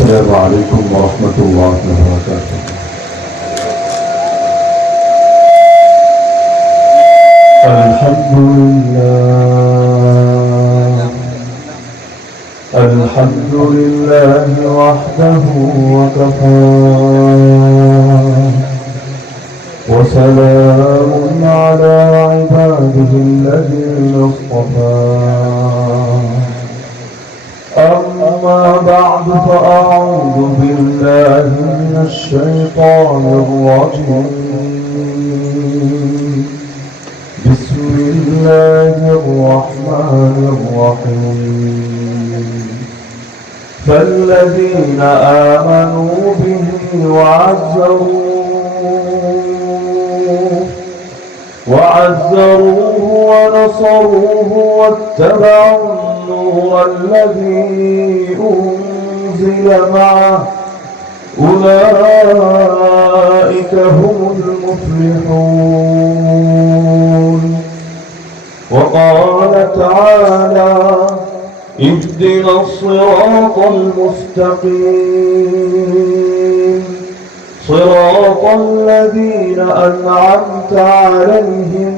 السلام عليكم ورحمة الله وبركاته. الحمد لله وحده وكفى وسلام على عباده الذين اصطفى أما بعد فأعوذ بالله من الشيطان الرجيم بسم الله الرحمن الرحيم فالذين آمنوا به وعزروه ونصروه واتبعوا النور الذي أنزل معه أولئك هم المفلحون. وقال تعالى اهدنا الصراط المستقيم صراط الذين أنعمت عليهم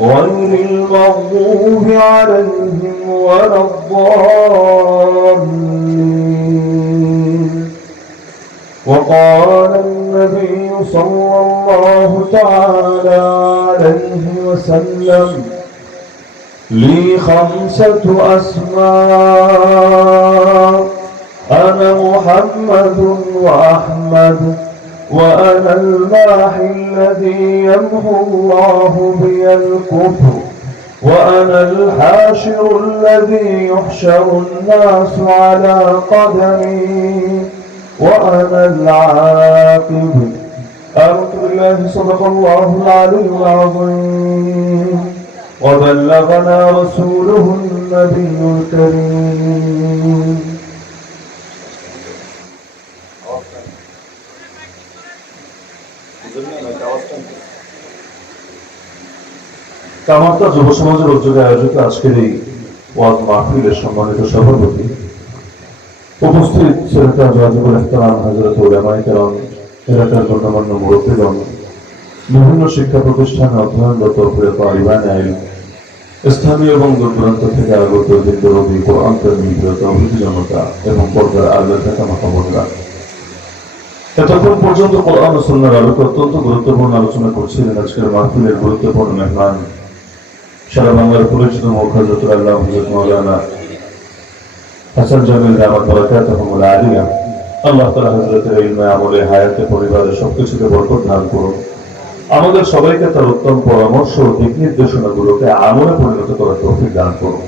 غير المغضوب عليهم ولا الضالين. وقال النبي صلى الله تعالى عليه وسلم لي 5 أسماء أنا محمد وأحمد وأنا الماحي الذي يمحو الله بي الكفر وأنا الحاشر الذي يحشر الناس على قدمي وأنا العاقب. آمنت بالله صدق الله العلي العظيم وبلغنا رسوله النبي الكريم. কামারতা যুব সমাজের উদ্যোগে আয়োজিত আজকের এই ওয়াজ মাহফিলের সম্মানিত সভাপতি, উপস্থিত শ্রোতা ওয়াজিবুল ইহতিরাম হযরত উলামায়ে কেরাম, এলাকার গণ্যমান্য মুরব্বিগণ, বিভিন্ন শিক্ষা প্রতিষ্ঠানে অধ্যয়নরত প্রিয় তালিবানে ইলম, স্থানীয় এবং দূরদূরান্ত থেকে আগত দিনদরদি কোরআন প্রেমী তৌহিদি জনতা এবং পর্দার আড়ালে থাকা মা-বোনেরা, এতক্ষণ পর্যন্ত কোরআন ও সুন্নাহর আলোকে অত্যন্ত গুরুত্বপূর্ণ আলোচনা করছিলেন আজকের মাহফিলের গুরুত্বপূর্ণ মেহমান, সারা বাংলার পরিচিত মুখ হযরত আল্লাহ হযরত মাওলানা হাসান জামিল দামাত বারাকাতুহুল আলিয়া। আল্লাহ তাআলা হযরতের ইলমে, আমলে, হায়াতে, পরিবারে সবকিছুতে বরকত দান করুন। আমাদের সবাইকে তার উত্তম পরামর্শ ও দিক নির্দেশনাগুলোকে আমলে পরিণত করার তৌফিক দান করুন।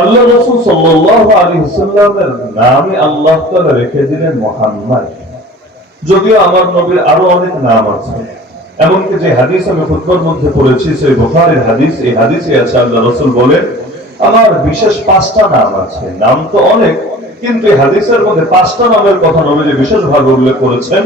আল্লাহ রাসূল সাল্লাল্লাহু আলাইহি ওয়াসাল্লামের নামে আল্লাহ তাআলা রেখে দিলেন মুহাম্মদ। যদিও আমার নবীর আরো অনেক নাম আছে, এমনকি যে হাদিস আমি খুতবার মধ্যে পড়েছি সেই বুখারীর হাদিস, এই হাদিসে আছে আল্লাহ রাসূল বলেন আমার বিশেষ 5টা নাম আছে। নাম তো অনেক, কিন্তু এই হাদিসের মধ্যে 5টা নামের কথা নবীজি বিশেষভাবে উল্লেখ করেছেন।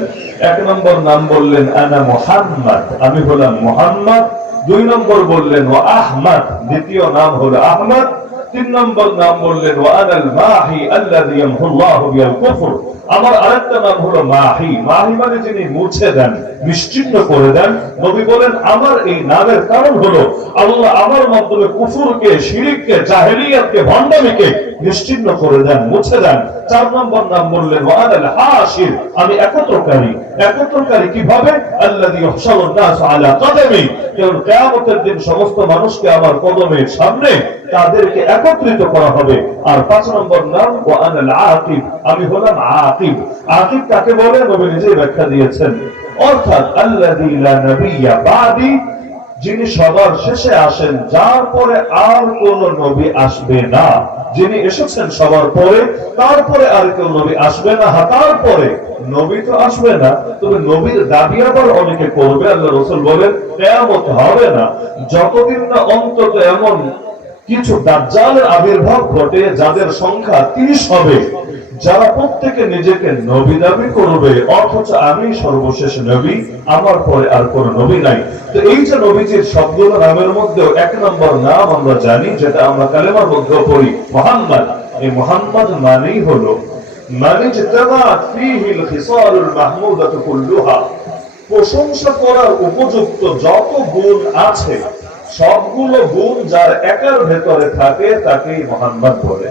1 নম্বর নাম বললেন আনা মুহাম্মদ, আমি হলাম মুহাম্মদ। 2 নম্বর বললেন ওয়া আহমদ, দ্বিতীয় নাম হলো আহমদ। 3 নম্বর নাম বললেন ওয়া আনাল মাহি আল্লাযী ইয়ামহুল্লাহু বিল কুফর, আমার আরেকটা নাম হলো মাহি। মাহি মানে যিনি মুছে দেন, নিশ্চিহ্ন করে দেন। নবী বলেন আমার এই নামের কারণ হলো আল্লাহ আমার মাধ্যমে কুফরকে, শিরককে, জাহেলিয়াতকে, ভণ্ডামিকে নিশ্চিহ্ন করে দেন, মুছে দেন। 4 নম্বর নাম বললেন ওয়া আনাল হাশির, আমি একত্রকারী। একত্রকারী কিভাবে? আল্লাযী ইহশারুন নাস আলা কদমি, কারণ কিয়ামতের দিন সমস্ত মানুষকে আমার কদমের সামনে তাদেরকে একত্রিত করা হবে। আর 5 নম্বর নাম ওয়া আনাল আকিব, আমি হলাম আকিব। আকিব কাকে বলে নবী নিজেই ব্যাখ্যা দিয়েছেন, অর্থাৎ আল্লাযী লা নাবিয়্যা বাদি, যিনি সবার শেষে আসেন, যার পরে আর কোন নবী আসবে না। যিনি এসেছেন সবার পরে, তারপরে আর কেউ নবী আসবে না। তারপরে নবী তো আসবে না, তবে নবীর দাবি আবার অনেকে করবে। আল্লাহ রাসূল বলেন কিয়ামত হবে না যতদিন না অন্তত এমন কিছু দাজ্জালের আবির্ভাব ঘটে যাদের সংখ্যা 30 হবে, যারা প্রত্যেকে নিজেকে নবী দাবি করবে, অথচ আমি সর্বশেষ নবী, আমার পরে আর কোন নবী নাই। তো এই যে নবীজির সবগুলো নামের মধ্যে 1 নম্বর নাম আমরা জানি, যেটা আমরা কালেমার মধ্যে পড়ি মুহাম্মদ। এই মুহাম্মদ মানেই হলো মানে ইজতামাআত ফীহিল খিসালুল মাহমুদাতু কুল্লুহা, প্রশংসা করার উপযুক্ত যত গুণ আছে সবগুলো গুণ যার একার ভেতরে থাকে তাকেই মুহাম্মদ বলে।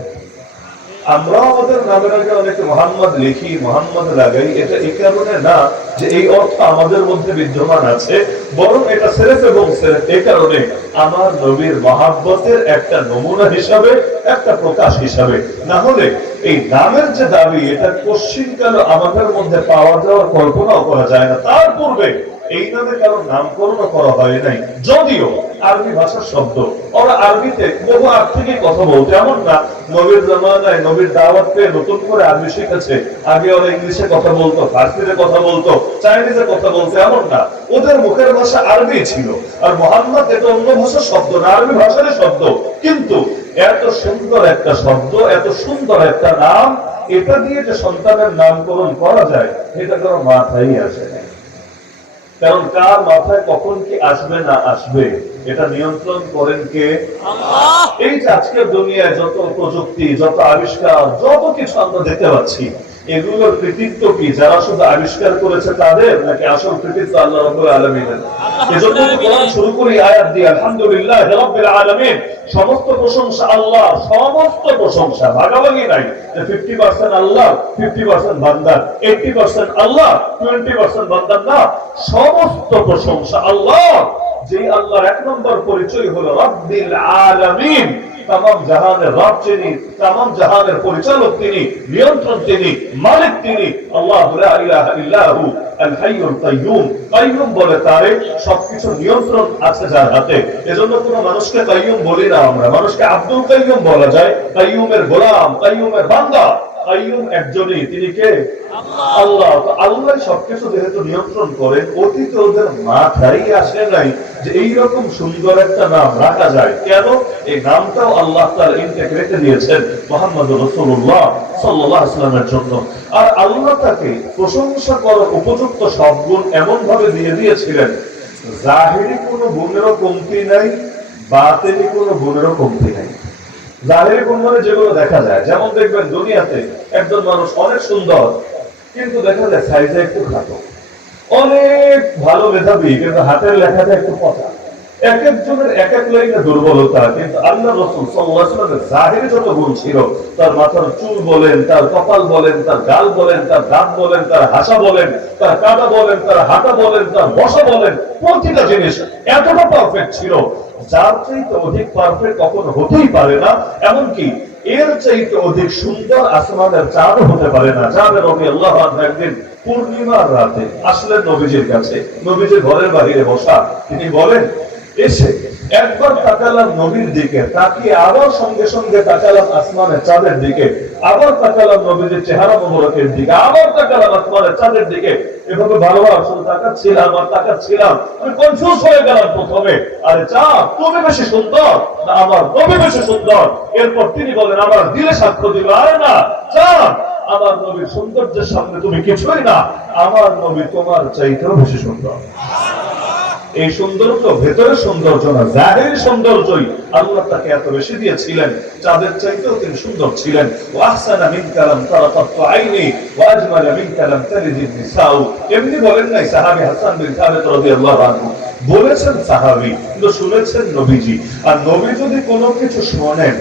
আমরা আমাদের নামের আগে অনেকে মোহাম্মদ লিখি, মোহাম্মদ লাগাই, এটা এই কারণে না যে এই অর্থ আমাদের মধ্যে বিদ্যমান আছে, বরং এটা সিরফ এবং সিরফ এই কারণে আমার নবীর মহাব্বতের একটা নমুনা হিসাবে, একটা প্রকাশ হিসাবে। না হলে এই নামের যে দাবি এটা কোশ্চিনকালে আমাদের মধ্যে পাওয়া যাওয়ার কল্পনাও করা যায় না। তার পূর্বে এই নামে কারো নামকরণ করা হয় নাই, যদিও আরবি ভাষার শব্দ, ওরা আরবিতে বহু আগ থেকে কথা বলতো। এমন না নবীর জামানায় নবীর দাওয়াত পেয়ে নতুন করে আরবি শিখেছে, আগে ওরা ইংলিশে কথা বলতো, ফার্সিতে কথা বলতো, চাইনিজে কথা বলতো, এমন না। ওদের মুখের ভাষা আরবি ছিল। আর মোহাম্মদ এটা অন্য ভাষার শব্দ না, আরবি ভাষারই শব্দ। কিন্তু এত সুন্দর একটা শব্দ, এত সুন্দর একটা নাম, এটা দিয়ে যে সন্তানের নামকরণ করা যায় এটা কারো মাথায় আসে না। কারণ কার মাথায় কখন কি আসবে না আসবে এটা নিয়ন্ত্রণ করেন কে? আল্লাহ। এই যে আজকের দুনিয়ায় যত প্রযুক্তি, যত আবিষ্কার, যত কিছু আমরা দেখতে পাচ্ছি, এগুলোর কৃতিত্ব কি যারা শুধু আবিষ্কার করেছে তাদের, নাকি আসল কৃতিত্ব আল্লাহ রাব্বুল আলামিনের? এজন্য কোরআন শুরু করি আয়াত দিয়ে, আলহামদুলিল্লাহি রাব্বিল আলামিন, সমস্ত প্রশংসা আল্লাহ, সমস্ত প্রশংসা, ভাগাভাগি নাই যে 50% আল্লাহ, 50% বান্দার, 80% আল্লাহ, 20% বান্দার, না, সমস্ত প্রশংসা আল্লাহ। যে আল্লাহর এক নম্বর পরিচয় হলো রাব্বিল আলামিন, तमाम জাহানের রব যিনি, तमाम জাহানের পরিচালক তিনি, নিয়ন্ত্রণ তিনি, মালিক তিনি, আল্লাহু লা ইলাহা ইল্লাহু আল হাইয়ুল কাইয়ুম। কাইয়ুম বলে তারে, সবকিছু নিয়ন্ত্রণ আছে যার হাতে। এজন্য কোনো মানুষকে কাইয়ুম বলি না আমরা, মানুষকে আব্দুল কাইয়ুম বলা যায়। কাইয়ুমের গোলাম, কাইয়ুমের বান্দা, কাইয়ুম একজনই, তিনি কে? আল্লাহ। তো আল্লাহ সবকিছু যেহেতু নিয়ন্ত্রণ করেন, অতীতে ওদের মাথায় আসে নাই যে এইরকম সুন্দর একটা নাম রাখা যায়। কেন? এই নামটাও আল্লাহ তাআলা ইনটেক রেখে দিয়েছেন মুহাম্মদুর রাসূলুল্লাহ সাল্লাল্লাহু আলাইহি ওয়াসাল্লামের জন্য। আর আল্লাহ তাকে প্রশংসা করার উপযুক্ত সব গুণ এমন ভাবে দিয়ে দিয়েছিলেন, জাহিরি কোনো গুণেরও কমতি নাই, বাতিনি কোনো গুণেরও কমতি নাই। জাহিরি গুণ মানে যেগুলো দেখা যায়, যেমন দেখবেন দুনিয়াতে একজন মানুষ অনেক সুন্দর কিন্তু দেখা যায় সাইজে একটু খাটো, অনেক ভালো মেধাবী কিন্তু হাতের লেখাটা একটু পচা। এক একজনের এক এক লাইনে দুর্বলতা, কিন্তু আল্লাহ রাসূল সাল্লাল্লাহু আলাইহি ওয়াসাল্লামের জাহিরি যত গুণ ছিল, তার মাথার চুল বলেন, তার কপাল বলেন, তার গাল বলেন, তার দাঁত বলেন, তার হাসা বলেন, তার কাঁটা বলেন, তার হাঁটা বলেন, তার বসা বলেন, প্রতিটা জিনিস এতটা পারফেক্ট ছিল, যার চাইতে অধিক পারফেক্ট কখনো হতেই পারে না। এমনকি এর চাইতে অধিক সুন্দর আসমানের চাঁদ হতে পারে না। জাবের রাদিয়াল্লাহু আনহু একদিন পূর্ণিমার রাতে আসলেন নবীজির কাছে, নবীজি ঘরের বাইরে বসা, তিনি বলেন, এসে একবার তাকালাম নবীর দিকে, তাকিয়ে আবার সঙ্গে সঙ্গে তাকালাম আসমানের চাঁদের দিকে, আবার তাকালাম নবীজির চেহারা মোবারকের দিকে, আবার তাকালাম আসমানের চাঁদের দিকে। এভাবে বারবার শুধু তাকাচ্ছিলাম আর তাকাচ্ছিলাম। আমি কনফিউজ হয়ে গেলাম প্রথমে, আরে চাঁদ তুমি বেশি সুন্দর না আমার নবী বেশি সুন্দর? এরপর তিনি বলেন, আমার দিলে সাক্ষ্য দিল, আরে না চাঁদ, আমার নবীর সৌন্দর্যের সামনে তুমি কিছুই না, আমার নবী তোমার চাইতেও বেশি সুন্দর। এই সৌন্দর্য ভেতরের সৌন্দর্য না, জাহিরি সৌন্দর্যই আল্লাহ তাকে এত বেশি দিয়েছিলেন, চাঁদের চাইতেও তিনি সুন্দর ছিলেন। ওয়াহসানা মিনকা লাম তারাকাত আইনি ওয়া আজমালা মিনকা লাম তালিদিন নিসাউ। এমনি বলেন নাই সাহাবী হাসান বিন সাবিত রাদিয়াল্লাহু আনহু, বলেছেন সাহাবী, কিন্তু শুনেছেন নবীজি। আর নবী যদি কোনো কিছু শোনেন,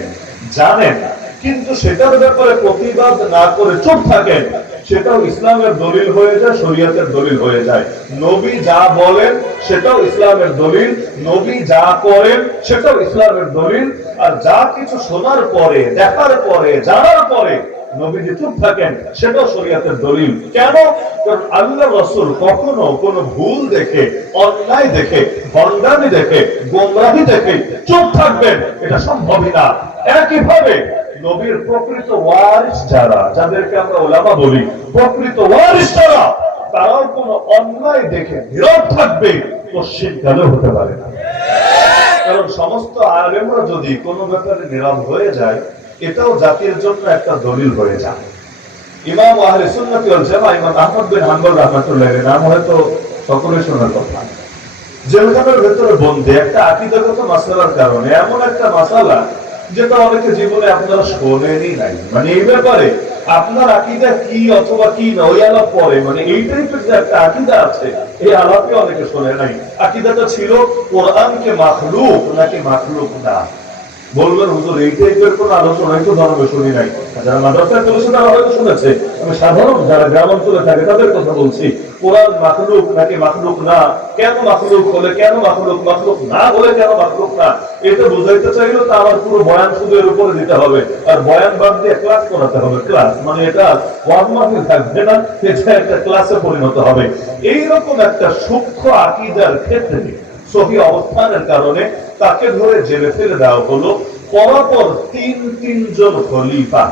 জানেন, কিন্তু সেটার ব্যাপারে প্রতিবাদ না করে চুপ থাকেন, সেটাও ইসলামের দলিল হয়ে যায়, শরীয়তের দলিল হয়ে যায়। নবী যা বলেন সেটাও ইসলামের দলিল, নবী যা করেন সেটাও ইসলামের দলিল। আর যা কিছু শোনার পরে, দেখার পরে, জানার পরে নবীজি চুপ থাকেন, সেটাও শরীয়তের দলিল। কেন? কারণ আল্লাহ রাসূল কখনো কোনো ভুল দেখে, অন্যায় দেখে, ভণ্ডামি দেখে, গোমরাহি দেখে চুপ থাকবেন, এটা সম্ভবই না। একইভাবে নবীর প্রকৃত ওয়ারিস যারা, যাদেরকে আমরা উলামা বলি, প্রকৃত ওয়ারিস যারা, তারাও কোনো অন্যায় দেখে নীরব থাকবে, কোশ্চিনকালেও হতে পারে না। কারণ সমস্ত আলেমরা যদি কোনো ব্যাপারে নীরব হয়ে যায়, এটাও জাতির জন্য একটা দলিল হয়ে যায়। ইমাম আহলে সুন্নাত ওয়াল জামাআহ ইমাম আহমদ বিন হাম্বল রাহমাতুল্লাহ আলাইহি, নাম হয়তো সকলে শোনার কথা, জেলখানার ভেতরে বন্দী একটা আকীদাগত মাসআলার কারণে, এমন একটা মাসআলা যেটা অনেকে জীবনে আপনারা শোনেনই নাই। মানে এই ব্যাপারে আপনার আকীদা কি অথবা কি না ওই আলাপ পরে, মানে এই টাইপের যে একটা আকীদা আছে এই আলাপে অনেকে শোনে নাই। আকীদাটা ছিল কোরআনকে মাখলুক নাকি মাখলুক না। বলবেন হুজুর এই টাইপের কোন আলোচনাই তো ধর্মে শুনি নাই। যারা মাদ্রাসায় চলেছে তারা হয়তো শুনেছে, আমি সাধারণ যারা গ্রাম অঞ্চলে থাকে তাদের কথা বলছি। কোরআন মাখলুক নাকি মাখলুক না, কেন মাখলুক হলে কেন মাখলুক, মাখলুক না হলে কেন মাখলুক না, এটা বুঝাইতে চাইলে তো আমার পুরো বয়ান শুধু এর উপরে দিতে হবে, আর বয়ান বাদ দিয়ে ক্লাস করাতে হবে। ক্লাস মানে এটা ওয়াজ মাহফিল থাকবে না, এটা একটা ক্লাসে পরিণত হবে। এইরকম একটা সূক্ষ্ম আকীদার ক্ষেত্রে সহি অবস্থানের কারণে তাকে ধরে জেলে ফেলে দেওয়া হলো। পরপর তিনজন খলিফা,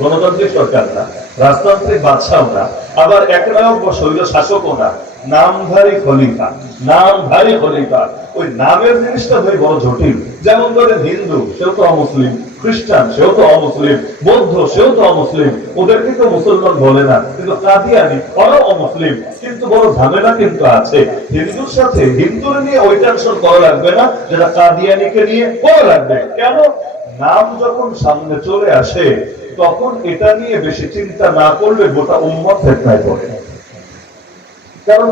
গণতান্ত্রিক সরকার না, রাজতান্ত্রিক বাদশাহ না, আবার একনায়ক বা শৈল শাসকও না, নামধারী খলিফা। নামধারী খলিফা, ওই নামের জিনিসটা ভাই বড় জটিল। যেমন ধরেন হিন্দু, সেও তো অমুসলিম, খ্রিস্টান সেও তো অমুসলিম, বৌদ্ধ সেও তো অমুসলিম, ওদেরকে তো মুসলমান বলে না, কিন্তু কাদিয়ানি ওরাও অমুসলিম। কিন্তু বড় ঝামেলা কিন্তু আছে, হিন্দুর সাথে হিন্দুর নিয়ে ওই টেনশন করা লাগবে না যেটা কাদিয়ানিকে নিয়ে করা লাগবে। কেন? নাম যখন সামনে চলে আসে তখন এটা নিয়ে বেশি চিন্তা না করলে গোটা উম্মত ফিতনায় পড়ে। কারণ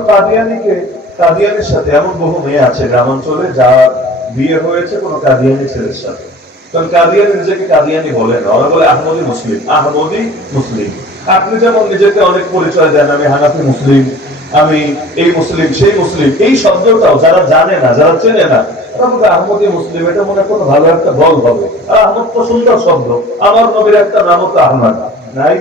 কাদিয়ানির সাথে এমন বহু মেয়ে আছে গ্রামাঞ্চলে যার বিয়ে হয়েছে কোন কাদিয়ানি ছেলের সাথে। কারণ কাদিয়ানি নিজেকে কাদিয়ানি বলে না, ওরা বলে আহমদি মুসলিম। আহমদি মুসলিম। আপনি যেমন নিজেকে অনেক পরিচয় দেন, আমি হানাফি মুসলিম, আমি এই মুসলিম সেই মুসলিম, এই শব্দটাও যারা জানে না, যারা চেনে না, আহমদি মুসলিম এটা মনে কোনো ভালো একটা দল হবে। আর আহমদ তো সুন্দর শব্দ, আমার নবীর একটা নাম তো আহমদ নাই?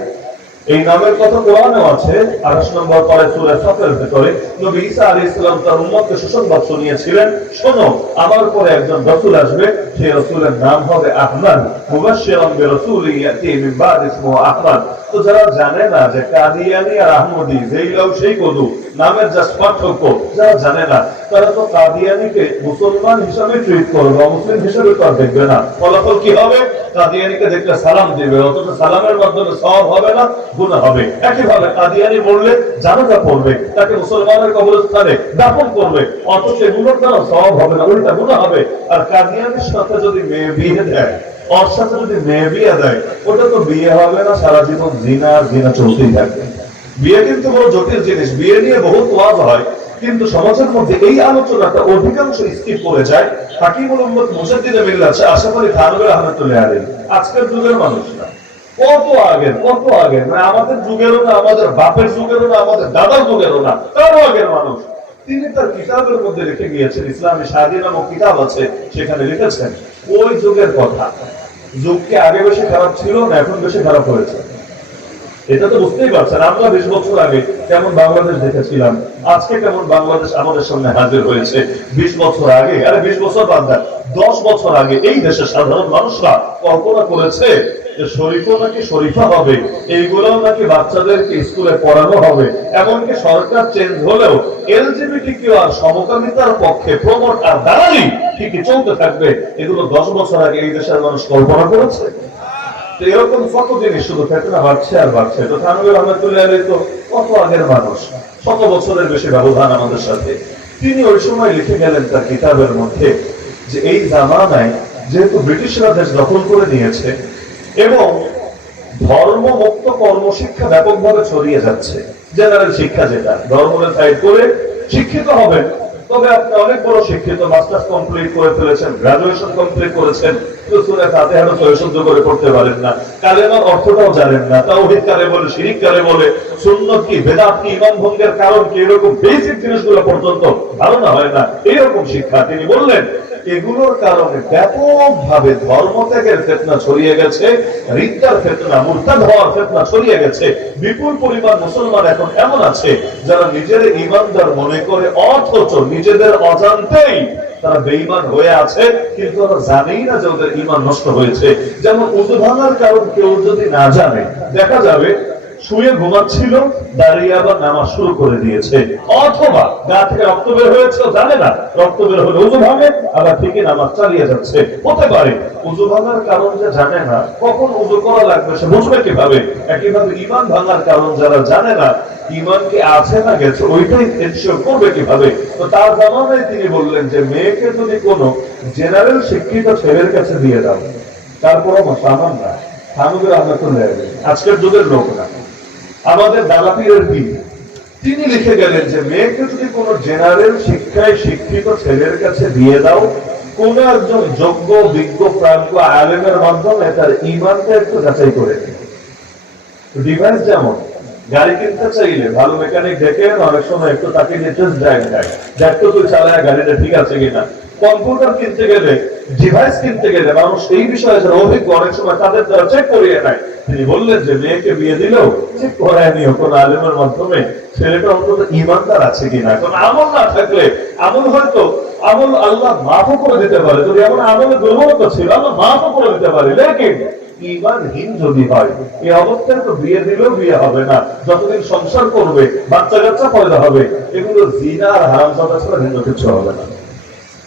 এই নামের কথা কোরআনেও আছে। 28 নম্বর পরে সূরা সফের ভিতরে নবী ঈসা আলাইহিস সালাম তার উম্মতকে সুসংবাদ শুনিয়েছিলেন, শোনো আমার পরে একজন রাসূল আসবে, সেই রাসূলের নাম হবে আহমদ, মুবাশশিরান বিরাসূলিন ইয়াতি মিন বাদ ইসমুহু আহমদ। তো যারা জানে না যে কাদিয়ানি আর আহমদি যেই লাউ সেই কদু, নামের জাস্ট পার্থক্য, যারা জানে না তারা তো কাদিয়ানিকে মুসলমান হিসাবে ট্রিট করবে, মুসলিম হিসাবে তো আর দেখবে না। ফলাফল কি হবে? কাদিয়ানিকে দেখলে সালাম দিবে, অথচ সালামের মাধ্যমে সওয়াব হবে না, গুনাহ হবে। একইভাবে কাদিয়ানি বললে জানাজা পড়বে, তাকে মুসলমানের কবরস্থানে দাফন করবে, অথচ এগুলোর দ্বারা সওয়াব হবে না, উল্টা গুনাহ হবে। আর কাদিয়ানির সাথে যদি মেয়ে বিয়ে দেয়, ওর সাথে যদি মেয়ে বিয়ে দেয়, ওটা তো বিয়ে হবে না, সারা জীবন জিনা চলতেই থাকবে। বিয়ে কিন্তু বড় জটিল জিনিস, বিয়ে নিয়ে বহুত ওয়াজ হয়, কিন্তু সমাজের মধ্যে এই আলোচনাটা অধিকাংশ স্কিপ করে যায়। হাকিমুল উম্মত মুজাদ্দিদ মিল্লাত আশরাফ আলী থানভী রাহমাতুল্লাহ আলাইহি আজকের যুগের মানুষ না, কত আগের, মানে আমাদের যুগেরও না, আমাদের বাপের যুগেরও না, আমাদের দাদার যুগেরও না, তারও আগের মানুষ। তিনি তার কিতাবের মধ্যে লিখে গিয়েছেন, ইসলামী শাদী নামক কিতাব আছে, সেখানে লিখেছেন ওই যুগের কথা। যুগ কি আগে বেশি খারাপ ছিল না এখন বেশি খারাপ হয়েছে? এটা তো বুঝতেই পারছেন। আমরা 20 বছর আগে কেমন বাংলাদেশ দেখেছিলাম, আজকে কেমন বাংলাদেশ আমাদের সামনে হাজির হয়েছে। 20 বছর আগে, আরে 20 বছর বাদ দেন, 10 বছর আগে এই দেশের সাধারণ মানুষরা কল্পনা করেছে যে শরীফও নাকি শরীফা হবে, এইগুলোও নাকি বাচ্চাদেরকে স্কুলে পড়ানো হবে, এমনকি সরকার চেঞ্জ হলেও এলজিবিটিকিউ আর সমকামিতার পক্ষে প্রমোট আর দাঁড়ালি ঠিকই চলতে থাকবে। এগুলো 10 বছর আগে এই দেশের মানুষ কল্পনা করেছে? এরকম কত জিনিস শুধু ফেতনা বাড়ছে আর বাড়ছে। তো থানভী রাহমাতুল্লাহ আলাইহি তো কত আগের মানুষ, 100 বছরের বেশি ব্যবধান আমাদের সাথে। তিনি ওই সময় লিখে গেলেন তার কিতাবের মধ্যে যে এই জামানায় যেহেতু ব্রিটিশরা দেশ দখল করে নিয়েছে এবং ধর্মমুক্ত কর্মশিক্ষা ব্যাপকভাবে ছড়িয়ে যাচ্ছে, জেনারেল শিক্ষা যেটা ধর্মের সাইড করে শিক্ষিত হবেন, তবে আপনি অনেক বড় শিক্ষিত, মাস্টার্স কমপ্লিট করে ফেলেছেন, গ্রাজুয়েশন কমপ্লিট করেছেন, সূরা ফাতিহা সহিশুদ্ধ করে পড়তে পারেন না, কালেমার অর্থটাও জানেন না, তাওহীদ কারে বলে, শিরক কারে বলে, সুন্নাত কি, বিদআত কি, ঈমান ভঙ্গের কারণ কি, এরকম বেসিক জিনিসগুলো পর্যন্ত ধারণা হয় না, এরকম শিক্ষা। তিনি বললেন এগুলোর কারণে ব্যাপকভাবে ধর্মত্যাগের ফিতনা ছড়িয়ে গেছে, রিদ্দার ফিতনা, মুরতাদ হওয়ার ফিতনা ছড়িয়ে গেছে। বিপুল পরিমাণ মুসলমান এখন এমন আছে যারা নিজেদের ঈমানদার মনে করে, অথচ নিজেদের অজান্তেই তারা বেঈমান হয়ে আছে, কিন্তু তারা জানেই না যে ওদের ঈমান নষ্ট হয়েছে। যেমন ওযু ভাঙার কারণ কেউ যদি না জানে, দেখা যাবে শুয়ে ঘুমাচ্ছিল, দাঁড়িয়ে আবার নামাজ শুরু করে দিয়েছে, অথবা গা থেকে রক্ত বের হয়েছে জানে না, রক্ত বের হলে ওযু ভাঙে, আবার ঠিকই নামাজ চালিয়ে যাচ্ছে। হতে পারে ওযু ভাঙার কারণ যে জানে না, কখন ওযু করা লাগবে সে বুঝবে কিভাবে? একইভাবে ঈমান ভাঙার কারণ যারা জানে না, ঈমান কি আছে না গেছে ওইটাই এনশিওর করবে কিভাবে? তো তার জামানায় তিনি বললেন যে মেয়েকে যদি কোনো জেনারেল শিক্ষিত ছেলের কাছে দিয়ে দাও, তারপরও মুসলমান না, থানবী রাহমাতুল্লাহ আলাইহি আজকের যুগের লোক না, আমাদের দালাপীরের পীর। তিনি লিখে গেলেন যে মেয়েকে যদি কোনো জেনারেল শিক্ষায় শিক্ষিত ছেলের কাছে দিয়ে দাও, কোন একজন যোগ্য বিজ্ঞ প্রাজ্ঞ আলেমের মাধ্যমে তার ঈমানটা একটু যাচাই করে দিন। ডিভাইস যেমন গাড়ি কিনতে চাইলে ভালো মেকানিক ডেকে অনেক সময় একটু তাকে টেস্ট ড্রাইভ দেয়, দেখ তো তুই চালায় গাড়িটা ঠিক আছে কিনা। কম্পিউটার কিনতে গেলে, ডিভাইস কিনতে গেলে মানুষ এই বিষয়ে যারা অভিজ্ঞ অনেক সময় তাদের দ্বারা চেক করিয়ে নেয়। তিনি বললেন যে মেয়েকে বিয়ে দিলেও চেক করায় নিও কোন আলেমের মাধ্যমে ছেলেটা অন্তত ঈমানদার আছে কিনা। কারণ আমল না থাকলে, আমল হয়তো আমল আল্লাহ মাফও করে দিতে পারে, যদি এমন আমলে দুর্বলতা ছিল আল্লাহ মাফও করে দিতে পারে, লেকিন ঈমানহীন যদি হয় এই অবস্থায় তো বিয়ে দিলেও বিয়ে হবে না। যতদিন সংসার করবে, বাচ্চা কাচ্চা পয়দা হবে, এগুলো জিনা আর হারামজাদা ছাড়া ভিন্ন কিছু হবে না।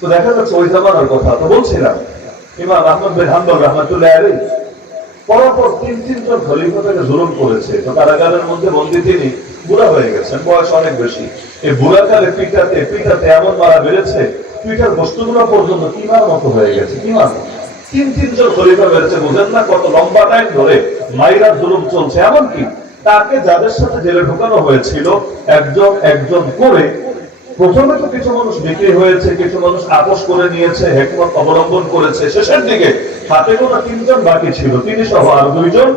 তো দেখা যাচ্ছে ওই জামানার কথা তো বলছিলাম, ইমাম আহমদ বিন হাম্বল রাহমাতুল্লাহ আলাইহি পরপর তিন জন খলিফা তাকে জুলুম করেছে। তো কারাগারের মধ্যে বন্দী তিনি, বুড়া হয়ে গেছেন, বয়স অনেক বেশি। এই বুড়াকালে পিটাতে পিটাতে এমন মারা বেড়েছে, পিটার বস্তুগুলো পর্যন্ত কিমার মতো হয়ে গেছে। কিমার তিনজন খলিফা বেড়েছে, বুঝেন না কত লম্বা টাইম ধরে মাইরার জুলুম চলছে। এমনকি তাকে যাদের সাথে জেলে ঢোকানো হয়েছিল একজন একজন করে, প্রথমে তো কিছু মানুষ বিক্রি হয়েছে, কিছু মানুষ আপোষ করে নিয়েছে, হিকমত অবলম্বন করেছে। শেষের দিকে হাতে গোনা 3 জন বাকি ছিল, তিনি সহ আর 2 জন।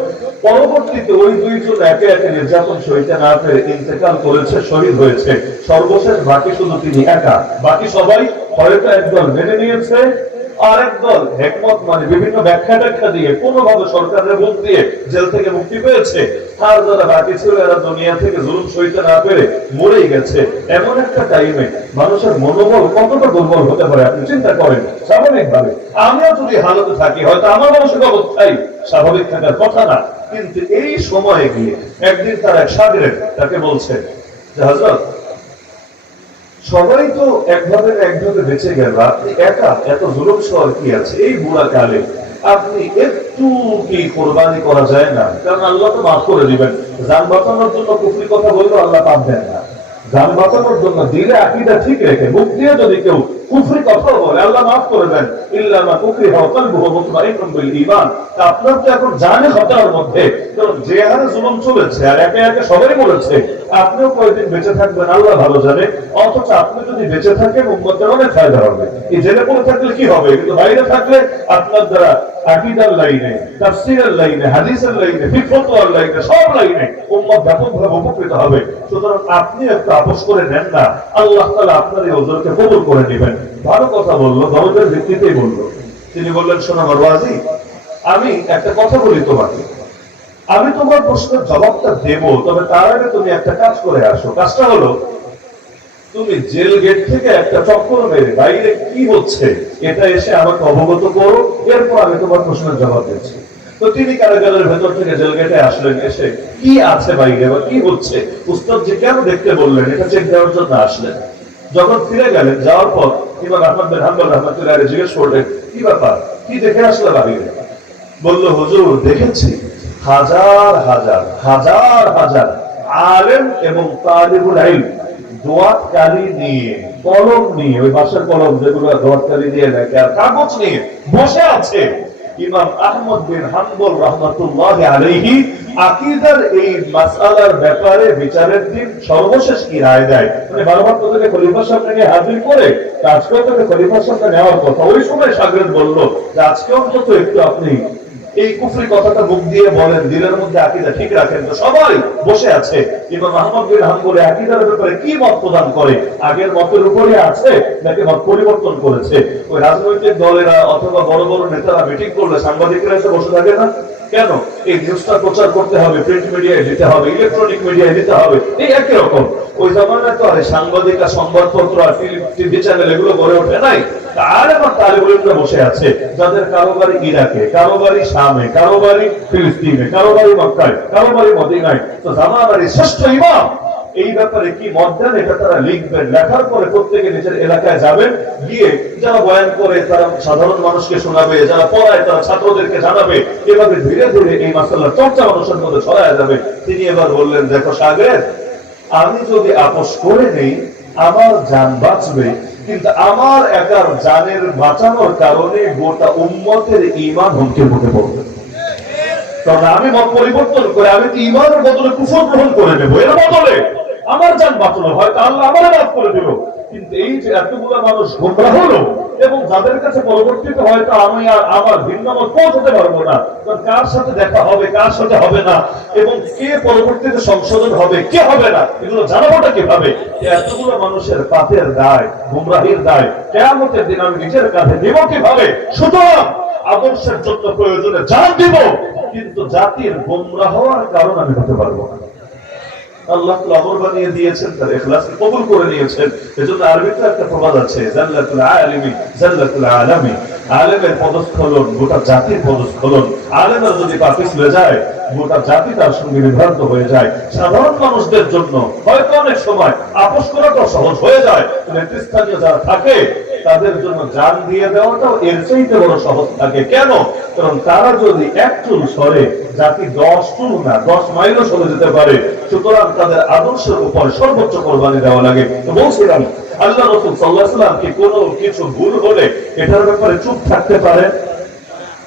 পরবর্তীতে ওই 2 জন একে একে নির্যাতন সইতে না পেরে ইন্তেকাল করেছে, শহীদ হয়েছে। সর্বশেষ বাকি শুধু তিনি একা, বাকি সবাই হয়তো একদল মেনে নিয়েছে, আরেক দল হিকমত মানে বিভিন্ন ব্যাখ্যা দিয়ে কোনোভাবে সরকারের মুখ দিয়ে জেল থেকে মুক্তি পেয়েছে। আর যারা বাকি ছিল এরা দুনিয়া থেকে জুলুম সইতে না পেরে মরেই গেছে। এমন একটা টাইমে মানুষের মনোবল কতটা দুর্বল হতে পারে আপনি চিন্তা করেন। স্বাভাবিকভাবে আমিও যদি হালতে থাকি হয়তো আমার মানসিক অবস্থায় স্বাভাবিক থাকার কথা না, কিন্তু এই সময়ে গিয়ে একদিন তার এক শাগরেদ তাকে বলছে যে হযরত, সবাই তো একভাবে বেঁচে গেল, আপনি একা এত জুলুম সহ কি আছে? এই বুড়া কালে আপনি একটু কি কোরবানি করা যায় না? কারণ আল্লাহ তো মাফ করে দিবেন। জান বাঁচানোর জন্য কুফরি কথা বললেও আল্লাহ পাপ দেন না। জান বাঁচানোর জন্য দিলে আকীদা ঠিক রেখে মুখ দিয়ে যদি কেউ কুফরি কথা বলে আল্লাহ মাফ করে দেন। ইল্লা মা কুফরিহা কলবুহু মুতমাইন্নুন বিল ঈমান। তা আপনার তো এখন জানে খতরার মধ্যে, কারণ যে হারে জুলুম চলেছে আর একে একে সবাই বলেছে, আপনিও কয়েকদিন বেঁচে থাকবেন আল্লাহ ভালো জানে। অথচ আপনি যদি বেঁচে থাকেন উম্মতের অনেক ফায়দা হবে। এই জেলে পড়ে থাকলে কি হবে? কিন্তু বাইরে থাকলে আপনার দ্বারা আকীদার লাইনে, তাফসীরের লাইনে, হাদিসের লাইনে, ফিকহর লাইনে, সব লাইনে উম্মত ব্যাপকভাবে উপকৃত হবে। সুতরাং আপনি একটু আপোষ করে নেন না, আল্লাহ তাআলা আপনার এই ওজরকে কবুল করে নেবেন। ভালো কথা বললো, দরদের ভিত্তিতেই বললো। তিনি বললেন, শোনো মারওয়াজি, আমি একটা কথা বলি তোমাকে, আমি তোমার প্রশ্নের জবাবটা দেব, তবে তার আগে তুমি একটা কাজ করে আসো। কাজটা হলো, তুমি জেল গেট থেকে একটা চক্কর মেরে বাইরে কি হচ্ছে এটা এসে আমাকে অবগত করো, এরপর আমি তোমার প্রশ্নের জবাব দিচ্ছি। তো তিনি কারাগারের ভেতর থেকে জেল গেটে আসলেন, এসে কি আছে বাইরে বা কি হচ্ছে উস্তাদ যে কেন দেখতে বললেন এটা চেক দেওয়ার জন্য আসলেন। যখন ফিরে গেলেন, যাওয়ার পর ইমাম আহমদ বিন হাম্বল রাহমাতুল্লাহ আলাইহি জিজ্ঞেস করলেন, কি ব্যাপার, কি দেখে আসলে বাইরে? বলল, হুজুর দেখেছি হাজার হাজার হাজার হাজার আলেম এবং তালিবুল ইলম দোয়াত কালি নিয়ে, কলম নিয়ে, ওই বাঁশের কলম যেগুলো দোয়াত কালি দিয়ে লেখে আর কাগজ নিয়ে বসে আছে। ইমাম আহমদ বিন হাম্বল রাহমাতুল্লাহি আলাইহি আকীদার এই মাসআলার ব্যাপারে বিচারের দিন সর্বশেষ কি রায় দেয়, মানে বারবার তাদেরকে খলিফার সামনে নিয়ে হাজির করে আজকেও তাকে খলিফার সামনে নেওয়ার কথা। ওই সময় শাগরেদ বলল যে আজকে অন্তত একটু আপনি এই কুফরি কথাটা মুখ দিয়ে বলেন, দিলের মধ্যে আকীদা ঠিক রাখেন। তো সবাই বসে আছে, ইমাম আহমদ বিন হাম্বল আকীদার ব্যাপারে কি মত প্রদান করে, আগের মতের উপরে আছে নাকি মত পরিবর্তন করেছে? ওই রাজনৈতিক দলেরা অথবা বড় বড় নেতারা মিটিং করলে সাংবাদিকরা এসে বসে থাকে না কেন? এই নিউজটা প্রচার করতে হবে, প্রিন্ট মিডিয়ায় দিতে হবে, ইলেকট্রনিক মিডিয়ায় দিতে হবে। এই একই রকম ওই জামানায় তো আরে সাংবাদিক আর সংবাদপত্র আর টিভি চ্যানেল এগুলো গড়ে ওঠে নাই। আর আমার তালিবুল ইলমরা বসে আছে, যাদের কারো বাড়ি ইরাকে, কারো বাড়ি শামে, কারো বাড়ি ফিলিস্তিনে, কারো বাড়ি মক্কায়, কারো বাড়ি মদিনায়। তো জামানার শ্রেষ্ঠ ইমাম এই ব্যাপারে কি মত দেন এটা তারা লিখবেন। লেখার পরে প্রত্যেকে নিজের এলাকায় যাবেন, গিয়ে যারা বয়ান করে তারা সাধারণ মানুষকে শোনাবে, যারা পড়ায় তারা ছাত্রদেরকে জানাবে। এভাবে ধীরে ধীরে এই মাসালার চর্চা মানুষের মধ্যে ছড়ায় যাবে। তিনি এবার বললেন, দেখো শাগরেদ, আমি যদি আপোষ করে নেই আমার জান বাঁচবে, কিন্তু আমার একার জানের বাঁচানোর কারণে গোটা উম্মতের ঈমান হুমকির মুখে পড়বে। কারণ আমি মত পরিবর্তন করে আমি কি ঈমানের বদলে কুফর গ্রহণ করে নেব, এর বদলে আমার জান বাঁচানো হয়তো আল্লাহ আমারে মাফ করে দিল। কিন্তু এই যে এতগুলো মানুষ গোমরাহ হলো এবং যাদের কাছে পরবর্তীতে হয়তো আমি আর আমার ভিন্ন মত পৌঁছতে পারবো না, কারণ কার সাথে দেখা হবে কার সাথে হবে না এবং কে পরবর্তীতে সংশোধন হবে কে হবে না এগুলো জানাবোটা কিভাবে? এতগুলো মানুষের পাপের দায়, গোমরাহির দায় কিয়ামতের দিন আমি নিজের কাঁধে নেব কিভাবে? সুতরাং আদর্শের জন্য প্রয়োজনে জান দিব, কিন্তু জাতির গোমরাহ হওয়ার কারণ আমি হতে পারবো না। আল্লাহ আমর বানিয়ে দিয়েছেন, তার ইখলাসকে কবুল করে নিয়েছেন। এজন্য আরবিতে একটা প্রবাদ আছে, জাল্লাতুল আলিমি জাল্লাতুল আলামি। আলেমের পদস্খলন গোটা জাতির পদস্খলন। আলেমের যদি পা পিছলে যায় গোটা জাতি তার সঙ্গে বিভ্রান্ত হয়ে যায়। সাধারণ মানুষদের জন্য হয়তো অনেক সময় আপোষ করাটা সহজ হয়ে যায়, নেতৃস্থানীয় যারা থাকে তাদের জন্য জান দিয়ে দেওয়াটাও এর চাইতে বড় সহজ থাকে। কেন? কারণ তারা যদি এক চুল সরে জাতি 10 চুল না 10 মাইলও সরে যেতে পারে। সুতরাং তাদের আদর্শের উপর সর্বোচ্চ কোরবানি দেওয়া লাগে। তো বলছিলাম আল্লাহ রাসূল সাল্লাল্লাহু আলাইহি ওয়াসাল্লাম কি কোনো কিছু ভুল হলে এটার ব্যাপারে চুপ থাকতে পারে?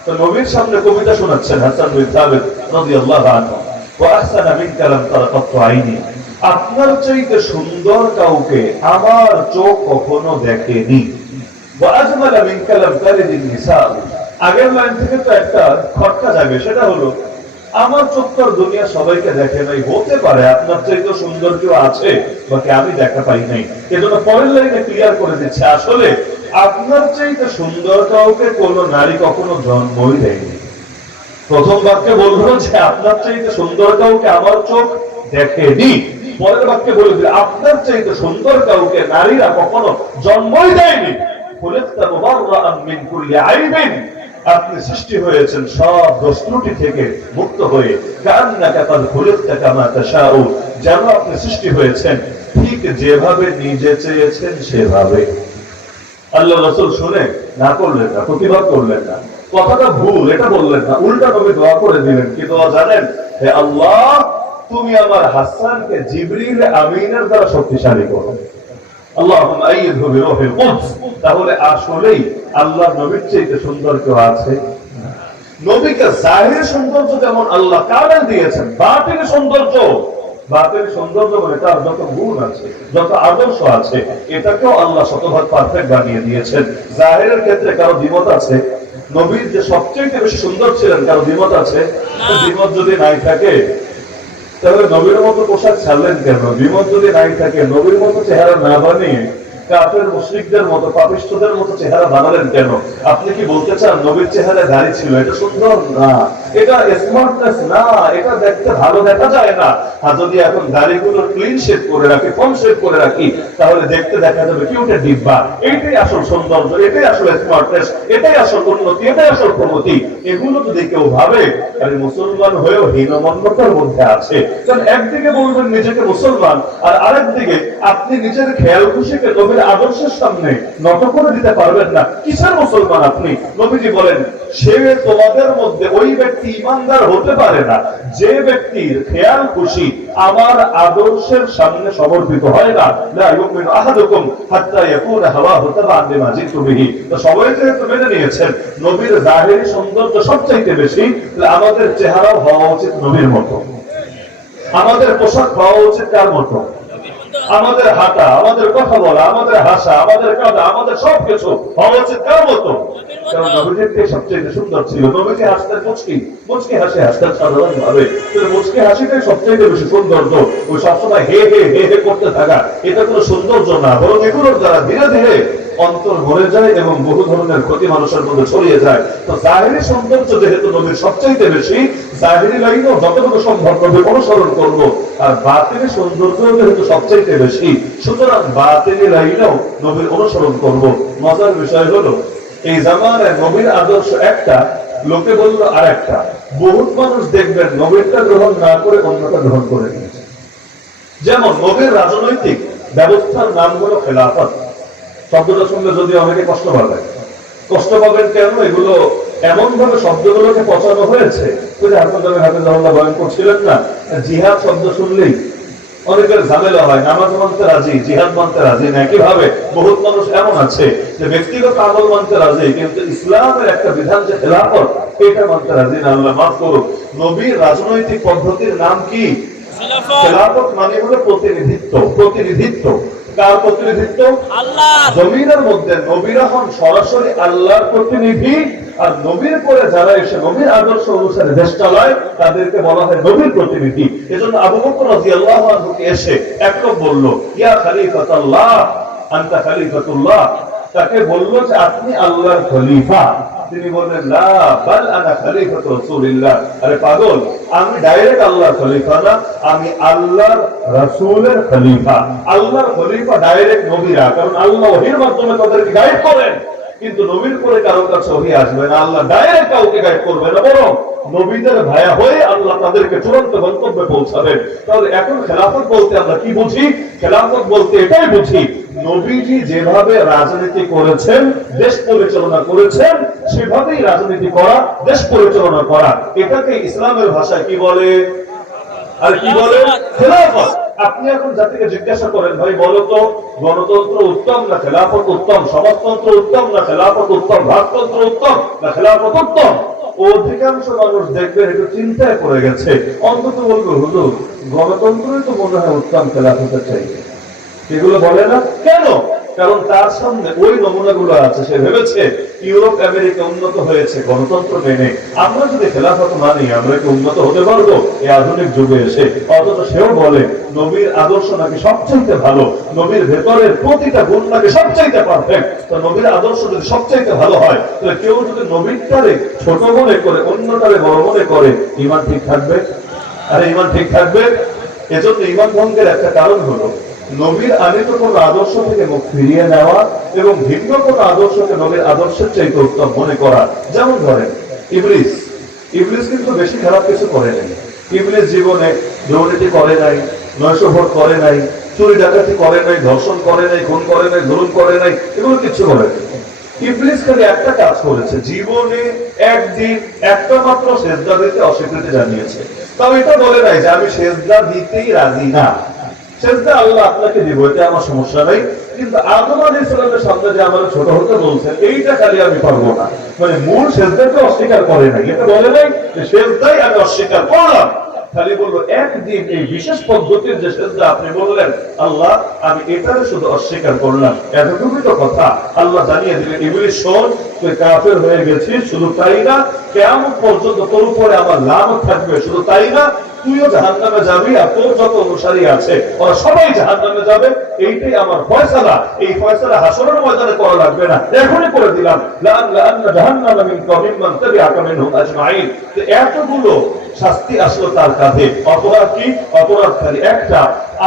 তো নবীর সামনে কবিতা শোনাচ্ছেন হাসান বিন সাবিত রাদিয়াল্লাহু আনহু, ওয়া আহসানা মিনকা লাম তারা কাত্তু আইনি। আপনার চাইতে সুন্দর কাউকে আমার চোখ কখনো দেখেনি। ওয়া আজমালা মিনকা লাম তালিদিন নিসা। আগের লাইন থেকে তো একটা খটকা যাবে, সেটা হলো আমার চোখ তো দুনিয়া সবাইকে দেখে নাই, হতে পারে আপনার চাইতে সুন্দর কেউ আছে বাকি আমি দেখা পাই নাই। এজন্য পরের লাইনে ক্লিয়ার করে দিচ্ছে আসলে আপনার চাইতে সুন্দর কাউকে কোন নারী কখনো জন্মই দেয়নি। প্রথম বাক্যে বলবো যে আপনার চাইতে সুন্দর কাউকে আমার চোখ দেখেনি, পরের বাক্যে বলে দিল আপনার চাইতে সুন্দর কাউকে নারীরা কখনো জন্মই দেয়নি। খুলিকতা মুবাররাআন মিন কুল্লি আইবিন, আপনি সৃষ্টি হয়েছেন সব দোষ ত্রুটি থেকে মুক্ত হয়ে। কান্নাকা কাদ খুলিকতা কামা তাশাউ, যেন আপনি সৃষ্টি হয়েছেন ঠিক যেভাবে নিজে চেয়েছেন সেভাবে। আল্লাহ রাসূল শুনে না করলেন না, প্রতিবাদ করলেন না, কথাটা ভুল এটা বললেন না, উল্টা নবী দোয়া করে দিলেন। কি দোয়া জানেন? হে আল্লাহ তুমি আমার হাসানকে জিবরিল আমিনের দ্বারা শক্তিশালী করো। আল্লাহুম্মা আইয়িদহু বিরূহিল কুদস। তাহলে আসলেই আল্লাহর নবীর চাইতে সুন্দর কেউ আছে? নবীকে জাহির সৌন্দর্য যেমন আল্লাহ কামেল দিয়েছেন, বাতিনি সৌন্দর্য, বাতিনি সৌন্দর্য মানে তার যত গুণ আছে যত আদর্শ আছে এটাকেও আল্লাহ শতভাগ পারফেক্ট বানিয়ে দিয়েছেন। জাহিরের ক্ষেত্রে কারো দ্বিমত আছে? নবীর যে সবচেয়ে বেশি সুন্দর ছিলেন কারো দ্বিমত আছে? দ্বিমত যদি নাই থাকে তাহলে নবীর মতো পোশাক ছাড়লেন কেন? দ্বিমত যদি নাই থাকে নবীর মতো চেহারা না বানিয়ে কাফের মুশরিকদের মতো পাপিষ্ঠদের মতো চেহারা বানালেন কেন? আপনি কি বলতে চান নবীর চেহারায় দাড়ি ছিল এটা সুন্দর না, এটা স্মার্টনেস না, এটা দেখতে ভালো দেখা যায় না? আর যদি এখন দাড়িগুলো ক্লিন শেভ করে রাখি, কম শেভ করে রাখি, তাহলে দেখতে দেখা যাবে কিউটের ডিব্বা। এইটাই আসল সৌন্দর্য, এটাই আসল স্মার্টনেস, এটাই আসল উন্নতি, এটাই আসল প্রগতি। এগুলো যদি কেউ ভাবে আরে মুসলমান হয়েও হীনমন্যতার মধ্যে আছে, কারণ একদিকে বলবেন নিজেকে মুসলমান আর আরেকদিকে আপনি নিজের খেয়াল খুশিকে নবীর আদর্শের সামনে নত করে দিতে পারবেন না। কিসের মুসলমান আপনি? নবীজি বলেন সে তোমাদের মধ্যে ওই ব্যক্তি ঈমানদার হতে পারে না যে ব্যক্তির খেয়াল খুশি আমার আদর্শের সামনে সমর্পিত হয় না। লা ইউমিনু আহাদুকুম হাত্তা ইয়াকুনা হাওয়াহু তাবা'আন লিমা জিতু বিহি। তো সবাই যেহেতু মেনে নিয়েছেন নবীর জাহিরি সৌন্দর্য সবচাইতে বেশি, তাহলে আমাদের চেহারাও হওয়া উচিত নবীর মতো, আমাদের পোশাক হওয়া উচিত কার মতো? আমাদের হাঁটা, আমাদের কথা বলা, আমাদের হাসা, আমাদের কাঁদা, আমাদের সবকিছু হওয়া উচিত কার মতো? কারণ নবীজির সবচেয়ে সুন্দর ছিল। নবীজি হাসতেন মুচকি মুচকি হাসি হাসতেন সাধারণ ভাবে, মুচকি হাসিটাই সবচেয়ে বেশি সৌন্দর্য। ওই সবসময় হে হে হে হে করতে থাকা এটা কোনো সৌন্দর্য না, বরং এগুলোর দ্বারা ধীরে ধীরে অন্তর ভরে যায় এবং বহু ধরনের ক্ষতি মানুষের মধ্যে ছড়িয়ে যায়। তো জাহিরি সৌন্দর্য যেহেতু নবীর সবচাইতে বেশি, জাহিরি লাইনও যতটুকু সম্ভব নবীর অনুসরণ করব, আর বাতিনি সৌন্দর্য যেহেতু সবচাইতে বেশি সুতরাং বাতিনি লাইনও নবীর অনুসরণ করব। মজার বিষয় হলো এই জামানায় নবীর আদর্শ একটা, লোকে বলল আর একটা। বহুত মানুষ দেখবেন নবীরটা গ্রহণ না করে অন্যটা গ্রহণ করে নিয়েছে। যেমন নবীর রাজনৈতিক ব্যবস্থার নাম হলো খেলাফত। শব্দটা শুনলে যদি অনেকে কষ্ট পাবে, কষ্ট পাবেন কেন? এগুলো এমন ভাবে শব্দগুলোকে পচানো হয়েছে। ওই যে হাসান হাফেজ বয়ান করছিলেন না, জিহাদ শব্দ শুনলেই অনেকের ঝামেলা হয়, নামাজ মানতে রাজি, জিহাদ মানতে রাজি না। কিভাবে বহুত মানুষ এমন আছে যে ব্যক্তিগত আমল মানতে রাজি, কিন্তু ইসলামের একটা বিধান যে খেলাফত, এটা মানতে রাজি না। আল্লাহ মাফ করুক। নবীর রাজনৈতিক পদ্ধতির নাম কি? খেলাফত মানে হলো প্রতিনিধিত্ব। প্রতিনিধিত্ব কার প্রতিনিধিত্ব? আল্লাহ। জমিনের মধ্যে নবীরা হন সরাসরি আল্লাহর প্রতিনিধি, আর নবীর পরে যারা এসে নবীর আদর্শ অনুসারে দেশ চালায় তাদেরকে বলা হয় নবীর প্রতিনিধি। এজন্য আবু বকর রাদিয়াল্লাহু আনহু এসে এক লোক বলল, ইয়া খলিফাতুল্লাহ আনতা খলিফাতুল্লাহ, তাকে বলল যে আপনি আল্লাহর খলিফা। তিনি বললেন, লা বাল আনা খলিফাতু রাসূলিল্লাহ। আরে পাগল, আমি ডাইরেক্ট আল্লাহর খলিফা না, আমি আল্লাহর রাসূলের খলিফা। আল্লাহর খলিফা ডাইরেক্ট নবীরা, কারণ আল্লাহ ওহীর মাধ্যমে তাদেরকে গাইড করেন। কিন্তু নবীর পরে কারো কাছে ওহী আসবে না, আল্লাহ ডাইরেক্ট কাউকে গাইড করবে না, বরং নবীদের ভায়া হয়ে আল্লাহ তাদেরকে চূড়ান্ত গন্তব্যে পৌঁছাবেন। তাহলে এখন খেলাফত বলতে আমরা কি বুঝি? খেলাফত বলতে এটাই বুঝি, নবীজি যেভাবে রাজনীতি করেছেন, দেশ পরিচালনা করেছেন, সেভাবেই রাজনীতি করা, দেশ পরিচালনা করা। এটাকে ইসলামের ভাষায় কি বলে? আর কি বলে? খেলাফত। আপনি এখন জাতিকে জিজ্ঞাসা করেন, ভাই বলো তো, গণতন্ত্র উত্তম না খেলাফত উত্তম? সমাজতন্ত্র উত্তম না খেলাফত উত্তম? রাজতন্ত্র উত্তম না খেলাফত উত্তম? অধিকাংশ মানুষ দেখবেন একটু চিন্তায় পড়ে গেছে, অন্তত বলবো হুজুর গণতন্ত্রই তো মনে হয় উত্তম খেলাফতের চাইতে। এগুলো বলে না কেন? কারণ তার সামনে ওই নমুনাগুলো আছে। সে ভেবেছে ইউরোপ আমেরিকা উন্নত হয়েছে গণতন্ত্র মেনে, আমরা যদি খেলাফত মানি আমরা কি উন্নত হতে পারবো এই আধুনিক যুগে এসে? অথচ সেও বলে নবীর আদর্শ নাকি সবচাইতে ভালো, নবীর ভেতরের প্রতিটা গুণ নাকি সবচাইতে পারফেক্ট। তো নবীর আদর্শ যদি সবচাইতে ভালো হয়, তাহলে কেউ যদি নবীরটারে ছোট মনে করে অন্যটারে বড় মনে করে, ঈমান ঠিক থাকবে? আরে ঈমান ঠিক থাকবে? এজন্য ঈমান ভঙ্গের একটা কারণ হলো নবীর আনিত কোন আদর্শ থেকে মুখ ফিরিয়ে নেওয়া এবং ভিন্ন কোন আদর্শকে নবীর আদর্শের চাইতে উত্তম মনে করা। যেমন ধরেন ইবলিস। ইবলিস কিন্তু বেশি খারাপ কিছু করে নাই। ইবলিস জীবনে দুর্নীতি করে নাই, নৈশভোট করে নাই, চুরি ডাকাতি করে নাই, ধর্ষণ করে নাই, খুন করে নাই, জুলুম করে নাই, এগুলো কিছু করে নাই। ইবলিস খালি একটা কাজ করেছে, জীবনে একদিন একটা মাত্র সেজদা দিতে অস্বীকৃতি জানিয়েছে। তাও এটা বলে নাই যে আমি সেজদা দিতেই রাজি না, সেজদা আল্লাহ আপনাকে দিব, এটা আমার সমস্যা নাই, কিন্তু আদম আলাইহিস সালামের সামনে যে আমার ছোট হতে বলছেন এইটা খালি আমি পারবো না। মানে মূল সেজদাকে অস্বীকার করে নাই, এটা বলে নাই যে সেজদাই আমি অস্বীকার করলাম, খালি বললো একদিন এই বিশেষ পদ্ধতির যে সেজদা আপনি বললেন আল্লাহ আমি এটারে শুধু অস্বীকার করলাম। এতটুকুই তো কথা। আল্লাহ জানিয়ে দিলেন, ইবলিস শোন, তুই কাফের হয়ে গেছিস, শুধু তাই না কিয়ামত পর্যন্ত তোর উপরে আমার লানত থাকবে, শুধু তাই না তুইও জাহান্নামে যাবি, আর তোর যত অনুসারী আছে ওরা সবাই জাহান্নামে যাবে। এইটাই আমার ফয়সালা। এই ফয়সালা হাসরের ময়দানে করা লাগবে না, এখনই করে দিলাম, লাআন্না জাহান্নামা মিনকা মিম্মান তাবিআকা মিনহুম আজমাইন। এতগুলো শাস্তি আসলো তার কাঁধে। অপরাধ কি? অপরাধ খালি একটা,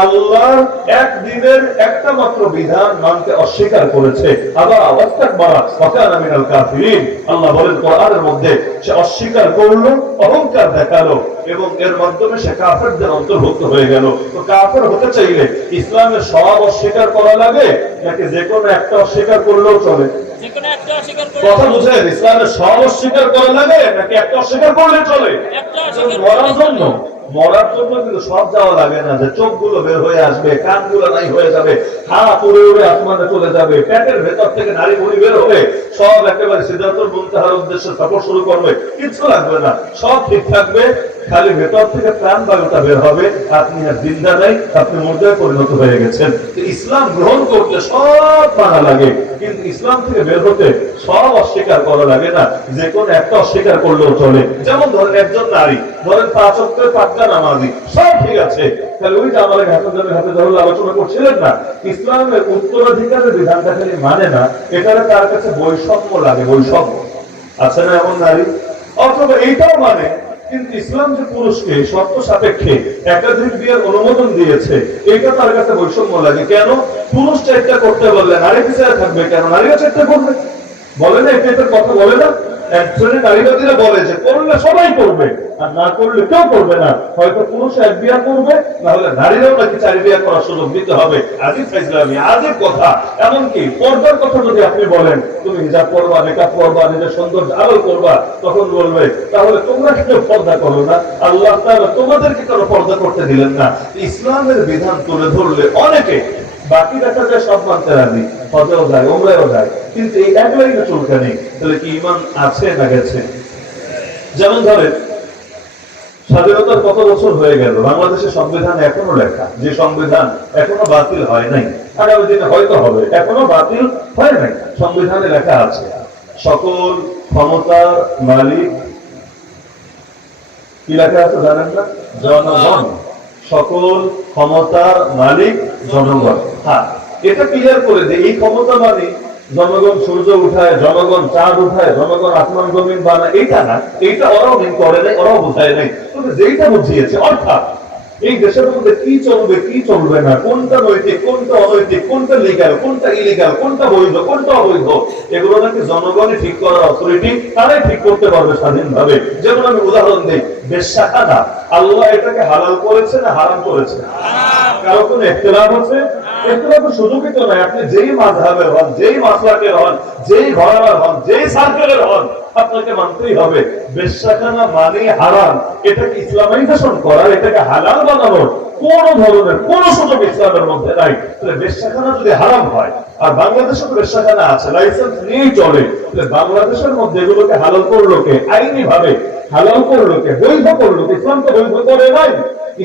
আল্লাহর একদিনের একটা মাত্র বিধান মানতে অস্বীকার করেছে। আবা ওয়াস্তাকবারা ওয়া কানা মিনাল কাফিরিন। আল্লাহ বলেন কোরআনের মধ্যে, সে অস্বীকার করলো, অহংকার দেখালো, এবং এর মাধ্যমে সে কাফেরদের অন্তর্ভুক্ত হয়ে গেল। তো কাফের হতে চাইলে ইসলামের সব অস্বীকার করা লাগে নাকি যে কোনো একটা অস্বীকার করলেও চলে? কথা বুঝেন, ইসলামের সব অস্বীকার করা লাগে নাকি একটা অস্বীকার করলে চলে? মরার জন্য কিন্তু সব যাওয়া লাগে না, যে চোখগুলো বের হয়ে আসবে, কানগুলো নাই হয়ে যাবে, হাত উড়ে উড়ে আসমানে চলে যাবে, পেটের ভেতর থেকে নারী বুড়ি বের হবে, সব একেবারে সিদ্ধাতুল মুনতাহার উদ্দেশ্যে সফর শুরু করবে, কিছু লাগবে না, সব ঠিক থাকবে। খালি ভেতর থেকে প্রাণ বায়ুটা বের হবে, আপনি আর জিন্দা নাই, আপনি মুর্দায় পরিণত হয়ে গেছেন। ইসলাম গ্রহণ করতে সব মানা লাগে, কিন্তু ইসলাম থেকে বের হতে সব অস্বীকার করা লাগে না, যে কোনো একটা অস্বীকার করলেও চলে। যেমন ধরেন একজন নারী, ধরেন 5 ওয়াক্তের পাক্কা নামাজি, সব ঠিক আছে, তাহলে ওই যে আমাদের হাতে ধরলে আলোচনা করছিলেন না, ইসলামের উত্তরাধিকারের বিধানটা খালি মানে না, এটারে তার কাছে বৈষম্য লাগে, বৈষম্য আছে না এমন নারী? অথবা এইটাও মানে, কিন্তু ইসলাম যে পুরুষকে শর্ত সাপেক্ষে একাধিক বিয়ের অনুমোদন দিয়েছে, এটা তার কাছে বৈষম্য লাগে। কেন? পুরুষ চারটা করতে বললে নারী পিছনে থাকবে কেন? নারীরা চারটা করবে, বলে না? এটা কথা বলে না? এক শ্রেণীর নারীবাদীরা বলে যে করলে সবাই করবে আর না করলে কেউ করবে না, হয়তো পুরুষ এক বিয়া করবে, না হলে নারীরাও নাকি 4 বিয়া করার সুযোগ দিতে হবে। আজিব ফাইজলামি, আজিব কথা। এমনকি পর্দার কথা যদি আপনি বলেন, তুমি হিজাব করবা, মেকআপ করবা, নিজের সৌন্দর্য আলো করবা, তখন বলবে তাহলে তোমরা কেন পর্দা করো না? আল্লাহ তাআলা তোমাদেরকে কেন পর্দা করতে দিলেন না? ইসলামের বিধান তুলে ধরলে অনেকে বাকি দেখা যায় সব মানতে রাজি, হজেও যায়, ওমরাও যায়, কিন্তু এই এক লাইনে চুলকা নেই। তাহলে কি ঈমান আছে না গেছে? যেমন ধরেন স্বাধীনতার কত বছর হয়ে গেল, বাংলাদেশের সংবিধান এখনো লেখা, যে সংবিধান এখনো বাতিল হয় নাই, আগামী দিনে হয়তো হবে, এখনো বাতিল হয় নাই, সংবিধানে লেখা আছে সকল ক্ষমতার মালিক, কি লেখা আছে জানেন না? জনগণ। সকল ক্ষমতার মালিক জনগণ। হ্যাঁ, এটা ক্লিয়ার করে যে এই ক্ষমতা মানে জনগণ সূর্য উঠায়, জনগণ চাঁদ উঠায়, জনগণ আসমান জমিন বানায়, এইটা না। এইটা ওরাও মিন করে নাই, ওরাও বোঝায় নাই। তবে যেইটা বুঝিয়েছে, অর্থাৎ এই দেশের মধ্যে কি চলবে কি চলবে না, কোনটা নৈতিক কোনটা অনৈতিক, কোনটা লিগ্যাল কোনটা ইলিগ্যাল, কোনটা বৈধ কোনটা অবৈধ, এগুলো নাকি জনগণই ঠিক করার অথরিটি, তারাই ঠিক করতে পারবে স্বাধীনভাবে। যেমন আমি উদাহরণ দিই, বেশ্যাখানা আল্লাহ এটাকে হালাল করেছে না হারাম করেছে? কারো কোনো ইখতিলাফ আছে? ইখতিলাফের সুযোগই তো নাই। আপনি যেই মাযহাবের হন, যেই মাসলাকের হন, যেই ঘরানার হন, যেই সার্কেলের হন, আপনাকে মানতেই হবে বেশ্যাখানা মানে হারাম। এটাকে ইসলামাইজেশন করার, এটাকে হালাল বানানোর কোন ধরনের কোন সুযোগ ইসলামের মধ্যে নাই। তাহলে বেশ্যাখানা যদি হারাম হয়, আর বাংলাদেশে তো বেশ্যাখানা আছে, লাইসেন্স নিয়েই চলে, তাহলে বাংলাদেশের মধ্যে এগুলোকে হালাল করলো কে? আইনি ভাবে হালাল করলো কে? বৈধ করলো কে? ইসলাম তো বৈধ করে নাই,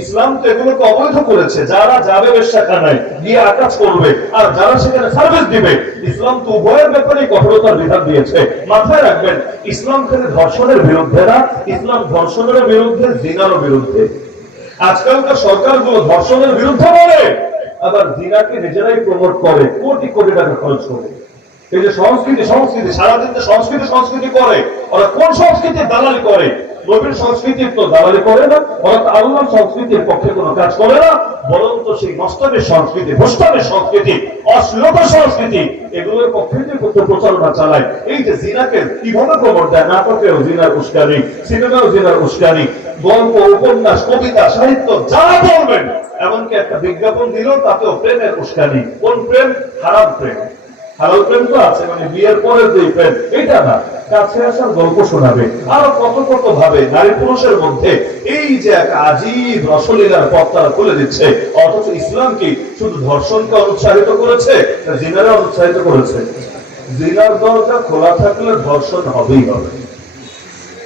ইসলাম তো এগুলোকে অবৈধ করেছে। যারা যাবে বেশ্যাখানায় গিয়ে আকাজ করবে আর যারা সেখানে সার্ভিস দিবে, ইসলাম তো উভয়ের ব্যাপারে কঠোরতার বিধান দিয়েছে। মাথায় রাখবেন, ইসলাম খালি ধর্ষণের বিরুদ্ধে না, ইসলাম ধর্ষণের বিরুদ্ধে, জিনারও বিরুদ্ধে। আজকালকার সরকারগুলো ধর্ষণের বিরুদ্ধে বলে, আবার জিনাকে নিজেরাই প্রমোট করে, কোটি কোটি টাকা খরচ করে। এই যে সংস্কৃতি সংস্কৃতি সারাদিন যে সংস্কৃতি সংস্কৃতি করে, ওরা কোন সংস্কৃতির দালালি করে? নবীর সংস্কৃতির তো দালালি করে না, ওরা তো আল্লাহর সংস্কৃতির পক্ষে কোনো কাজ করে না, বরং তো সেই নষ্টামের সংস্কৃতি, ভ্রষ্টামের সংস্কৃতি, অশ্লীলতার সংস্কৃতি, এগুলোর পক্ষে যে প্রচারণা চালায়। এই যে জিনাকে কিভাবে প্রমোট দেয়, নাটকেও জিনার উস্কানি, সিনেমাও জিনার উস্কানি, গল্প উপন্যাস কবিতা সাহিত্য যা বলবেন, এমনকি একটা বিজ্ঞাপন দিল তাতেও প্রেমের উস্কানি। কোন প্রেম? হারাম প্রেম। হালাল প্রেম তো আছে, মানে বিয়ের পরের যে প্রেম, এটা না, কাছে আসার গল্প শোনাবে, আরো কত কত ভাবে নারী পুরুষের মধ্যে এই যে এক আজীব রসলীলার পথ তারা খুলে দিচ্ছে। অথচ ইসলাম কি শুধু ধর্ষণকে অনুৎসাহিত করেছে, জিনারে অনুৎসাহিত করেছে? জিনার দরজা খোলা থাকলে ধর্ষণ হবেই হবে,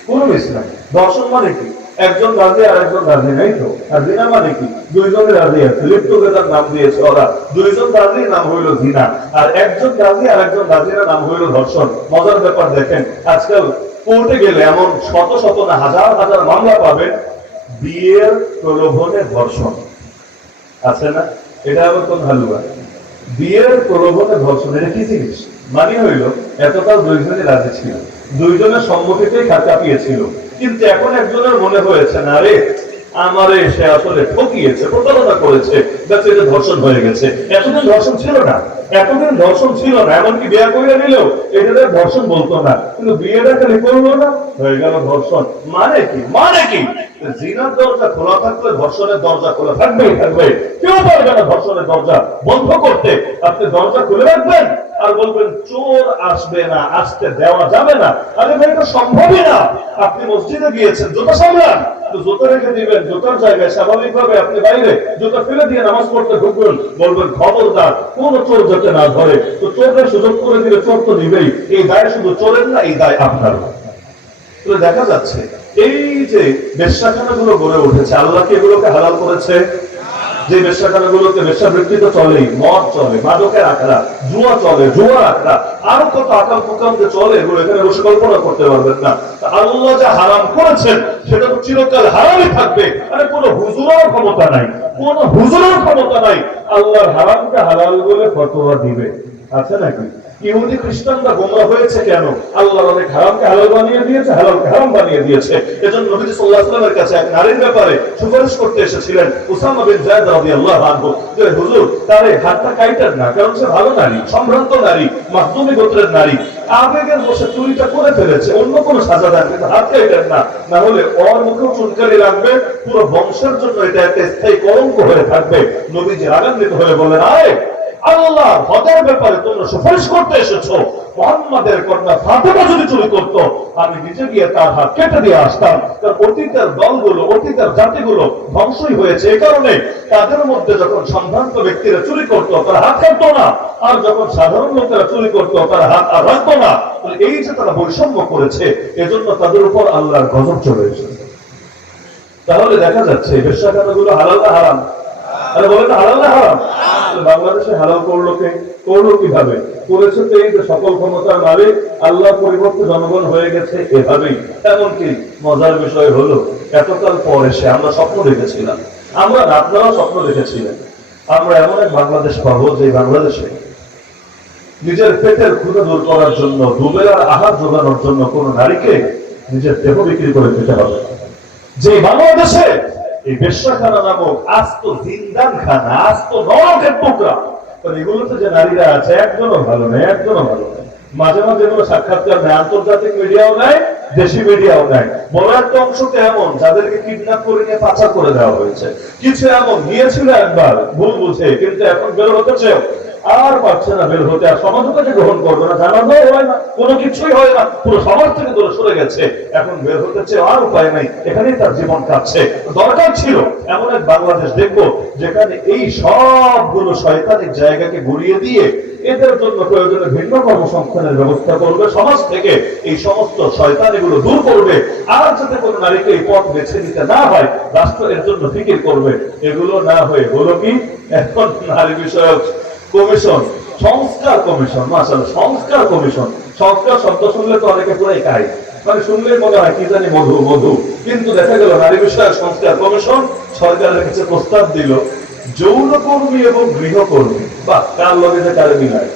কোন ইসলাম। ধর্ষণ মানে কি? একজন রাজি আর একজন রাজি নাই তো। আর জিনা মানে কি? দুইজনে রাজি আছে, লিভ টুগেদার নাম দিয়েছে ওরা, দুইজন রাজি নাম হইল জিনা, আর একজন রাজি আর একজন রাজির নাম হইল ধর্ষণ। মজার ব্যাপার দেখেন, আজকাল কোর্টে গেলে এমন শত শত না হাজার হাজার মামলা পাবেন বিয়ের প্রলোভনে ধর্ষণ, আছে না? এটা আবার কোন হালুয়া? বিয়ের প্রলোভনে ধর্ষণ, এটা কি জিনিস? মানে হইল এতকাল দুইজনে রাজি ছিল, দুইজনের সম্মতিতেই খাতা পেয়েছিল, কিন্তু এখন একজনের মনে হয়েছে না রে আমারে সে আসলে ঠকিয়েছে, প্রতারণা করেছে, দেখো এটা ধর্ষণ হয়ে গেছে। এতদিন ধর্ষণ ছিল না, এতদিন ধর্ষণ ছিল না, এমনকি বিয়ে করে নিলেও এটা ধর্ষণ বলতো না, কিন্তু বিয়েটা খালি করলো না, হয়ে গেল ধর্ষণ। মানে কি? মানে কি? জিনার দরজা খোলা থাকলে ধর্ষণের দরজা খোলা থাকবেই থাকবে, কেউ পারবে না ধর্ষণের দরজা বন্ধ করতে। আপনি দরজা খুলে রাখবেন আর বলবেন চোর আসবে না, আসতে দেওয়া যাবে না। আরে ভাই, এটা সম্ভবই না। আপনি মসজিদে গিয়েছেন, জুতা সামলান, তো জুতা রেখে দিবেন জুতার জায়গায়, স্বাভাবিকভাবে আপনি বাইরে জুতা ফেলে দিয়ে নামাজ পড়তে ঢুকবেন, বলবেন খবরদার কোন চোর যাতে না ধরে। তো চোরের সুযোগ করে দিলে চোর তো দিবেই, এই দায় শুধু চোরের না, এই দায় আপনার। দেখা যাচ্ছে এই যে বেশ্যাখানাগুলো গড়ে উঠেছে, আল্লাহ কি এগুলোকে হালাল করেছে? যে বেশ্যাখানাগুলোতে বেশ্যাবৃত্তি তো চলেই, মদ চলে, মাদকের আখড়া, জুয়া চলে, জুয়ার আখড়া, আরো কত আকাল কুকাম যে চলে, এগুলো এখানে বসে কল্পনা করতে পারবেন না। আল্লাহ যা হারাম করেছেন সেটা তো চিরকাল হারামই থাকবে। আরে কোনো হুজুরের ক্ষমতা নাই, কোন হুজুরের ক্ষমতা নাই আল্লাহর হারামকে হালাল বলে ফতোয়া দিবে, আছে নাকি? ইহুদি খ্রিস্টানরা গোমরা হয়েছে কেন? আল্লাহর অনেক হারামকে হালাল বানিয়ে দিয়েছে, হালালকে হারাম বানিয়ে দিয়েছে। এজন্য নবী সাল্লাল্লাহু আলাইহি ওয়াসাল্লামের কাছে এক নারীর ব্যাপারে সুপারিশ করতে এসেছিলেন উসামা বিন যায়েদ রাদিয়াল্লাহু আনহু, যে হুজুর তারে হাতটা কাইটেন না, কারণ সে ভালো নারী, সম্ভ্রান্ত নারী, মাখদুমি গোত্রের নারী, আবেগের বসে চুরিটা করে ফেলেছে, অন্য কোনো সাজা দেন, কিন্তু হাত কাটেন না, না হলে ওর মুখেও চুনকারি লাগবে, পুরো বংশের জন্য এটা একটা স্থায়ী কলঙ্ক হয়ে থাকবে। নবীজি রাগান্বিত হয়ে বলেন, আয় আল্লাহ হজের ব্যাপারে তোমরা সুপারিশ করতে এসেছো, মুহাম্মাদের কন্যা ফাতেমা যদি চুরি করতো আমি নিজে গিয়ে তার হাত কেটে দিয়ে আসতাম। কারণ অতীতের দলগুলো, অতীতের জাতিগুলো ধ্বংসই হয়েছে এই কারণে তাদের মধ্যে যখন সম্ভ্রান্ত ব্যক্তিরা চুরি করতো তারা হাত কাটতো না, আর যখন সাধারণ লোকেরা চুরি করতো তারা হাত আর রাখতো না। এই যে তারা বৈষম্য করেছে, এজন্য তাদের উপর আল্লাহর গজব চলে এসেছে। তাহলে দেখা যাচ্ছে বেশ্যাখানাগুলো হালাল না হারাম? আরে বলেন না হালাল না হারাম? বাংলাদেশে হালাল করলো কে? করলো কিভাবে? করেছে তো এই যে সকল ক্ষমতার মালিক আল্লাহ, পরিবর্তে জনগণ হয়ে গেছে এভাবেই। এমনকি মজার বিষয় হলো এতকাল পর এসে আমরা স্বপ্ন দেখেছিলাম, আমরা আপনারাও স্বপ্ন দেখেছিলেন, আমরা এমন এক বাংলাদেশ পাবো যে বাংলাদেশে নিজের পেটের ক্ষুধা দূর করার জন্য, দুবেলার আহার জোগানোর জন্য কোন নারীকে নিজের দেহ বিক্রি করে খেতে হবে। যে বাংলাদেশে এই বেশ্যাখানা নামক আস্ত জিন্দানখানা, আস্ত নরকের টুকরা, এগুলোতে যে নারীরা আছে একজনও ভালো নেই, একজনও ভালো নেই। মাঝে মাঝে এগুলো সাক্ষাৎকার নেয়, আন্তর্জাতিক মিডিয়াও নেয়, দেশি মিডিয়াও নেয়। বড় একটা অংশকে এমন যাদেরকে কিডন্যাপ করে নিয়ে পাচার করে দেওয়া হয়েছে, কিছু এমন গিয়েছিল একবার ভুল বুঝে, কিন্তু এখন বের হতেছে আর পারছে না বের হতে, আর সমাজকে গ্রহণ করবে না, জানাজাও হয় না, কোনো কিছুই হয় না, পুরো সমাজ থেকে দূরে সরে গেছে, এখন বের হতেছে আর উপায় নাই, এখানেই তার জীবন কাটছে। দরকার ছিল এমন এক বাংলাদেশ দেখবো যেখানে এই সবগুলো শয়তানিক জায়গাকে ঘুরিয়ে দিয়ে এদের জন্য প্রয়োজনে ভিন্ন কর্মসংস্থানের ব্যবস্থা করবে, সমাজ থেকে এই সমস্ত শয়তানিগুলো দূর করবে, আর যাতে কোনো নারীকে এই পথ বেছে নিতে না হয় রাষ্ট্র এর জন্য ফিকির করবে। এগুলো না হয়ে হলো কি এখন নারী বিষয়ক কমিশন, সংস্কার কমিশন, মাশাআল্লাহ সংস্কার কমিশন। সংস্কার শব্দ শুনলে তো অনেকে পুরাই খায়, মানে শুনলেই মনে হয় কি জানি মধু মধু, কিন্তু দেখা গেল নারী বিষয়ক সংস্কার কমিশন সরকারের কাছে প্রস্তাব দিল যৌনকর্মী এবং গৃহকর্মী, বা কার লগে যে কারে মিলায়,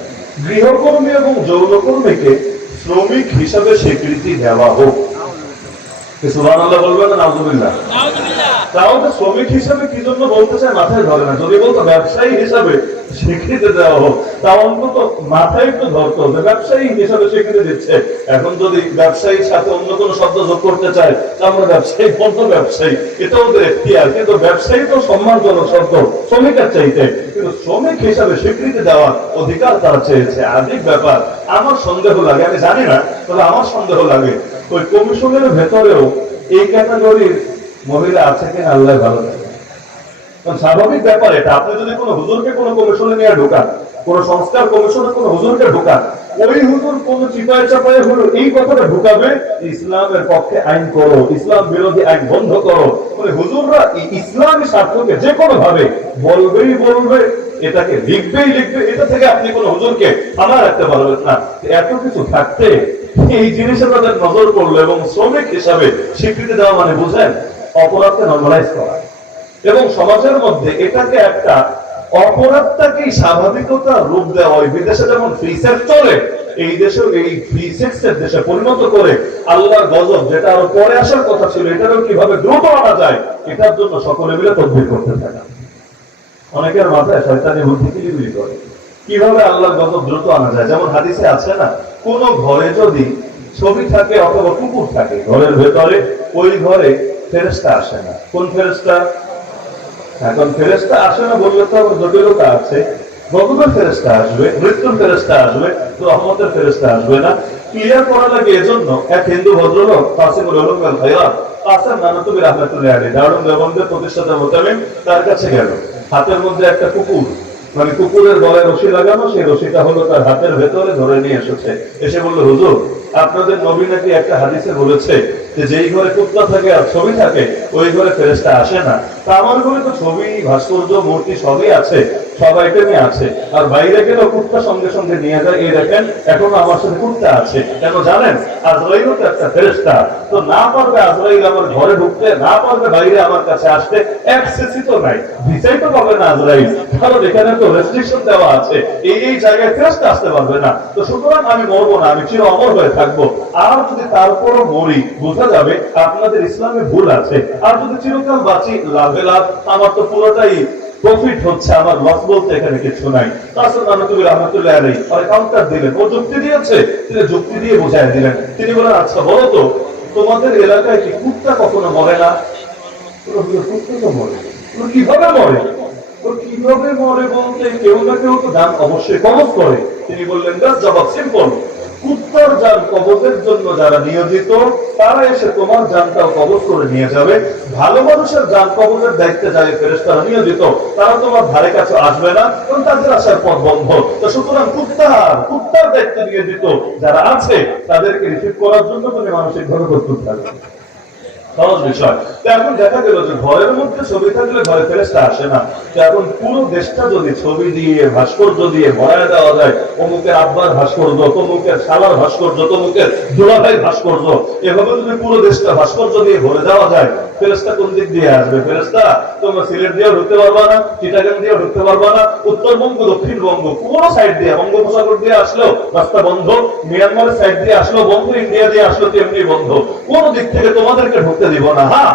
গৃহকর্মী এবং যৌনকর্মীকে শ্রমিক হিসাবে স্বীকৃতি দেওয়া হোক। সুবহানাল্লাহ বলবেন না নাউযুবিল্লাহ? তাহলে শ্রমিক হিসাবে কি জন্য বলতে চায় মাথায় ধরে না, যদি বলতো ব্যবসায়ী হিসাবে স্বীকৃতি দেওয়া হোক তা অন্তত মাথায় একটু ধরতো যে ব্যবসায়ী হিসাবে স্বীকৃতি দিচ্ছে। এখন যদি ব্যবসায়ীর সাথে অন্য কোনো শব্দ যোগ করতে চায় আমরা ব্যবসায়ী বলতো ব্যবসায়ী, এটা ওদের এখতিয়ার, কিন্তু ব্যবসায়ী তো সম্মানজনক শব্দ শ্রমিকের চাইতে, কিন্তু শ্রমিক হিসাবে স্বীকৃতি দেওয়ার অধিকার তারা চেয়েছে। আদিক ব্যাপার আমার সন্দেহ লাগে, আমি জানি না, তবে আমার সন্দেহ লাগে ওই কমিশনের ভেতরেও এই ক্যাটাগরির মহিলা আছে কিনা আল্লাহ ভালো জানে। স্বাভাবিক ব্যাপার এটা, আপনি যদি কোনো হুজুরকে কোনো কমিশনে নিয়ে ঢোকান, কোন সংস্কার কমিশনে কোনো হুজুরকে ঢোকান, ওই হুজুর কোন চিপায় চাপায় হলো এই কথাটা ঢুকাবে ইসলামের পক্ষে আইন করো, ইসলাম বিরোধী আইন বন্ধ করো, মানে হুজুররা ইসলামী স্বার্থকে যে কোনো ভাবে বলবেই বলবে, এটাকে লিখবেই লিখবে, এটা থেকে আপনি কোন হুজুরকে থামা রাখতে পারবেন না। এত কিছু থাকতে এই জিনিসে তাদের নজর পড়লো এবং শ্রমিক হিসাবে স্বীকৃতি দেওয়া মানে বুঝেন অপরাধকে নরমালাইজ করা, এবং সমাজের মধ্যে এটাকে একটা অপরাধটাকেই স্বাভাবিকতা রূপ দেওয়া হয়। বিদেশে যেমন ফ্রি সেক্স চলে, এই দেশে এই ফ্রি সেক্সের দেশে পরিণত করে আল্লাহর গজব যেটা আরো পরে আসার কথা ছিল এটারও কিভাবে দ্রুত আনা যায়, এটার জন্য সকলে মিলে তদবির করতে থাকে। অনেকের মাথায় শয়তানি বুদ্ধি কিলিবিলি করে কিভাবে আল্লাহর গজব দ্রুত আনা যায়। যেমন হাদিসে আছে না, কোন ঘরে যদি ছবি থাকে অথবা কুকুর থাকে ঘরের ভেতরে, ওই ঘরে ফেরেশতা আসে না। কোন ফেরেশতা? এখন ফেরেশতা আসে না বললে তো আবার জটিলতা আছে। গজবের ফেরেশতা আসবে, মৃত্যুর ফেরেশতা আসবে, রহমতের ফেরেশতা আসবে না। ক্লিয়ার করা লাগে এজন্য এক হিন্দু ভদ্রলোক কাসিমুল উলুম আল খায়রাত কাসেম নানতুবি রাহমাতুল্লাহি আলাইহি দারুল দেওবন্দের প্রতিষ্ঠাতা মুতামিম তার কাছে গেল। হাতের মধ্যে একটা কুকুর, মানে কুকুরের গলায় রশি লাগানো, সেই রশিটা হলো তার হাতের ভেতরে ধরে নিয়ে এসেছে। এসে বলল, হুজুর আপনাদের নবী নাকি একটা হাদিসে বলেছে যে যেই ঘরে কুত্তা থাকে আর ছবি থাকে ওই ঘরে ফেরেশতা আসে না। তা আমার ঘরে তো ছবি, ভাস্কর্য, মূর্তি সবই আছে, সব আইটেমই আছে, আর বাইরে গেলেও কুত্তা সঙ্গে সঙ্গে নিয়ে যায়। এই দেখেন এখনো আমার সাথে কুত্তা আছে। কেন জানেন? আজরাইলও তো একটা ফেরেশতা, তো না পারবে আজরাইল আমার ঘরে ঢুকতে, না পারবে বাইরে আমার কাছে আসতে, অ্যাক্সেসই তো নাই, ভিসাই তো পাবে না আজরাইল, কারণ এখানে তো রেস্ট্রিকশন দেওয়া আছে, এই জায়গায় ফেরেশতা আসতে পারবে না। তো সুতরাং আমি মরবো না, আমি চির অমর হয়ে থাকবো। আর যদি তারপরও মরি বোঝা যাবে আপনাদের ইসলামে ভুল আছে, আর যদি চিরকাল বাঁচি লাভে লাভ, আমার তো পুরোটাই প্রফিট হচ্ছে, আমার লস বলতে এখানে কিছু নাই। তাসর নানতুবি রহমাতুল্লাহ আলাইহি আর কাউন্টার দিলেন, ও যুক্তি দিয়েছে, তিনি যুক্তি দিয়ে বোঝায় দিলেন। তিনি বলেন, আচ্ছা বলো তো, তোমাদের এলাকায় কি কুত্তা কখনো মরে না? কুত্তা তো মরে, কিভাবে মরে? কিভাবে মরে বলতে কেউ না কেউ তো দান অবশ্যই কবজ করে। তিনি বললেন, জবাব সিম্পল, কুত্তার জান কবজের জন্য যারা নিয়োজিত তারা এসে তোমার জানটাও কবজ করে নিয়ে যাবে। ভালো মানুষের জান কবজের দায়িত্বে যারা ফেরেশতারা নিয়োজিত তারা তোমার ধারে কাছে আসবে না, কারণ তাদের আসার পথ বন্ধ। তো সুতরাং কুত্তার দায়িত্বে নিয়োজিত যারা আছে তাদেরকে রিসিভ করার জন্য তুমি মানসিকভাবে প্রস্তুত থাকবে। সহজ বিষয়। এখন দেখা গেল যে ঘরের মধ্যে ছবি থাকলে ঘরে ফেরেশতা আসে না। এখন পুরো দেশটা যদি ছবি দিয়ে ভাস্কর্য দিয়ে ভরায় দেওয়া যায়, অমুকের আব্বার ভাস্কর্য, তমুকের শালার ভাস্কর্য, তমুকের দুলাভাই ভাস্কর্য, এভাবে যদি পুরো দেশটা ভাস্কর্য দিয়ে ভরে দেওয়া যায়, ফেরেশতা কোন দিক দিয়ে আসবে? ফেরেশতা তোমরা সিলেট দিয়েও ঢুকতে পারবা না, চিটাগাং দিয়েও ঢুকতে পারবা না, উত্তরবঙ্গ দক্ষিণবঙ্গ কোন সাইড দিয়ে, বঙ্গোপসাগর দিয়ে আসলেও রাস্তা বন্ধ, মিয়ানমারের সাইড দিয়ে আসলেও বন্ধ, ইন্ডিয়া দিয়ে আসলেও তেমনি বন্ধ। কোন দিক থেকে তোমাদেরকে ঢুকতে দিব না। হ্যাঁ,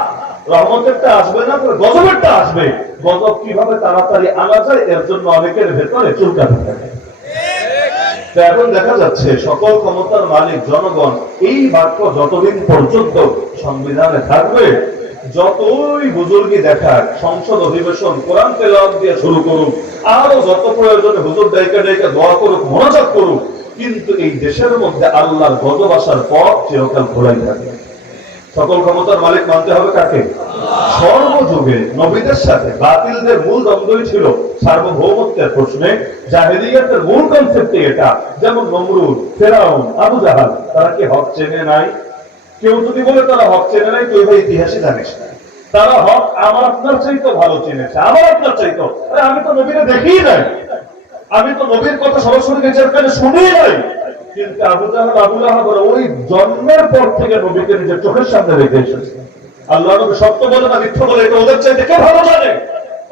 রহমতেরটা আসবে না, গজবেরটা আসবে। গজব কিভাবে তাড়াতাড়ি আনা যায় এর জন্য অনেকের ভেতরে চুলকাতে থাকে। এখন দেখা যাচ্ছে সকল ক্ষমতার মালিক জনগণ এই বাক্য যতদিন পর্যন্ত সংবিধানে থাকবে, যতই বুজুর্গি দেখাক, সংসদ অধিবেশন কোরআন তেলাওয়াত দিয়ে শুরু করুক, আরো যত প্রয়োজনে হুজুর ডাইকা ডাইকা দোয়া করুক, মোনাজাত করুক, কিন্তু এই দেশের মধ্যে আল্লাহর গজব আসার পথ চিরকাল খোলাই থাকে। সকল ক্ষমতার মালিক মানতে হবে কাকে? সর্বযুগে নবীদের সাথে বাতিলদের মূল দ্বন্দ্বই ছিল সার্বভৌমত্বের প্রশ্নে। জাহেলিয়াতের মূল কনসেপ্টই এটা। যেমন নমরুদ, ফেরাউন, আবু জাহাল, তারা কি হক চেনে নাই? কেউ যদি বলে তারা হক চেনে নাই, তুই ভাই ইতিহাসে জানিস না। তারা হক আমার আপনার চাইতো ভালো চিনেছে, আমার আপনার চাইতো। আরে আমি তো নবীরে দেখিই নাই, আমি তো নবীর কথা সরাসরি নিজের কানে শুনিই নাই। কিন্তু আবু জাহাল, আবু লাহাব ওই জন্মের পর থেকে নবীকে নিজের চোখের সামনে রেখে এসেছে। আল্লাহ নবী সত্য বলে না মিথ্যা বলে এটা ওদের চাইতে কে ভালো জানে?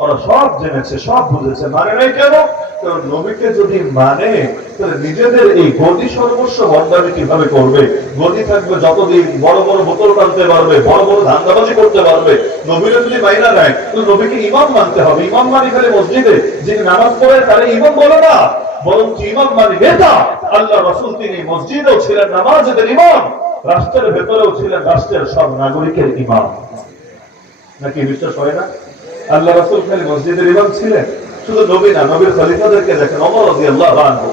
ওরা সব জেনেছে, সব বুঝেছে, মানে নাই কেন? কারণ নবীকে যদি মানে, তাহলে নিজেদের এই গদি সর্বস্ব বন্দামি কিভাবে করবে? গদি থাকবে যতদিন, বড় বড় বোতল টানতে পারবে, বড় বড় ধান্দাবাজি করতে পারবে। নবীরা যদি মাইনা নেয়, তাহলে নবীকে ইমাম মানতে হবে। ইমাম মানে খালি মসজিদে যিনি নামাজ পড়ে তারা ইমাম বলে না, বরং ইমাম মানে নেতা। আল্লাহ রাসূল তিনি মসজিদেও ছিলেন নামাজের ইমাম, রাষ্ট্রের ভেতরেও ছিলেন রাষ্ট্রের সব নাগরিকের ইমাম। নাকি বিশ্বাস হয় না? আল্লাহ রাসূল খালি মসজিদের ইমাম ছিলেন? শুধু নবী না, নবীর খলিফাদেরকে দেখেন। ওমর রাদিয়াল্লাহু আনহু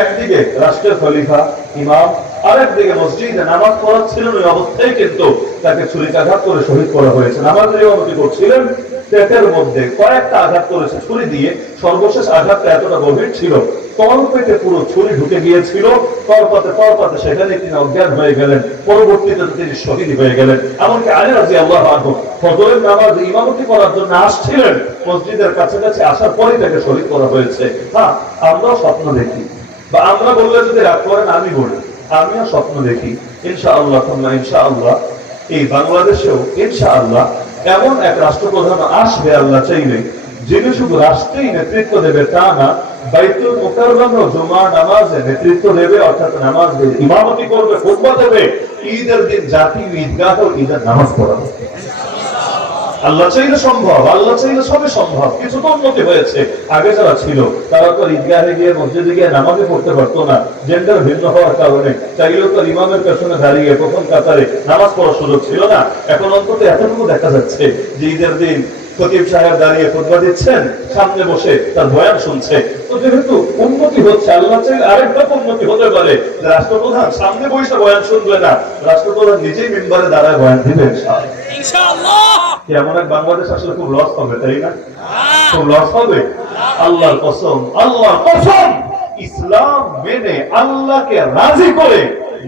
একদিকে রাষ্ট্রের খলিফা ইমাম, আরেকদিকে মসজিদে নামাজ পড়াচ্ছিলেন। ওই অবস্থায় কিন্তু তাকে ছুরিকাঘাত করে শহীদ করা হয়েছে। নামাজের ইমামতি করছিলেন, পেটের মধ্যে কয়েকটা আঘাত করেছে ছুরি দিয়ে। সর্বশেষ আঘাতটা এতটা গভীর ছিল, তল পেটে পুরো ছুরি ঢুকে গিয়েছিল। তরপাতে সেখানে তিনি অজ্ঞান হয়ে গেলেন। পরবর্তীতে তিনি শহীদ হয়ে গেলেন। এমনকি আলী রাদিয়াল্লাহু আনহু ফজরের নামাজ ইমামতি করার জন্য আসছিলেন, মসজিদের কাছাকাছি আসার পরেই তাকে শহীদ করা হয়েছে। হ্যাঁ, আমরাও স্বপ্ন দেখি, বা আমরা বললে যদি রাগ করেন আমি বলি, আমিও স্বপ্ন দেখি ইনশাআল্লাহ, ইনশাআল্লাহ এই বাংলাদেশেও ইনশাআল্লাহ এমন এক রাষ্ট্রপ্রধান আসবে আল্লাহ চাইলে, যিনি শুধু রাষ্ট্রেই নেতৃত্ব দেবে তা না, বাইতুল মুকাররমে জুমা নামাজে নেতৃত্ব দেবে, অর্থাৎ নামাজ ইমামতি করবে, খুতবা দেবে। ঈদের দিন জাতীয় ঈদগাহে ঈদের নামাজ পড়াবে। আল্লাহ চাইলে সম্ভব, আল্লাহ চাইলে সবই সম্ভব। কিছু তো উন্নতি হয়েছে। আগে যারা ছিল তারা তো ঈদগাহে গিয়ে মসজিদে গিয়ে নামাজে পড়তে পারতো না, জেন্ডার ভিন্ন হওয়ার কারণে। চাইলেও তো ইমামের পেছনে দাঁড়িয়ে প্রথম কাতারে নামাজ পড়ার সুযোগ ছিল না। এখন অন্তত এতটুকু দেখা যাচ্ছে যে ঈদের দিন খতিব সাহেব দাঁড়িয়ে খুতবা দিচ্ছেন, সামনে বসে তার বয়ান শুনছে। তো যেহেতু উন্নতি হচ্ছে, আল্লাহ চাইলে আরেকটা উন্নতি হতে পারে, রাষ্ট্রপ্রধান সামনে বসে বয়ান শুনবে না, রাষ্ট্রপ্রধান নিজেই মিম্বারে দাঁড়ায় বয়ান দিবে ইনশাআল্লাহ। কেমন এক বাংলাদেশ আসলে খুব লস হবে, তাই না? খুব লস হবে। আল্লাহর কসম, আল্লাহর কসম, ইসলাম মেনে আল্লাহকে রাজি করে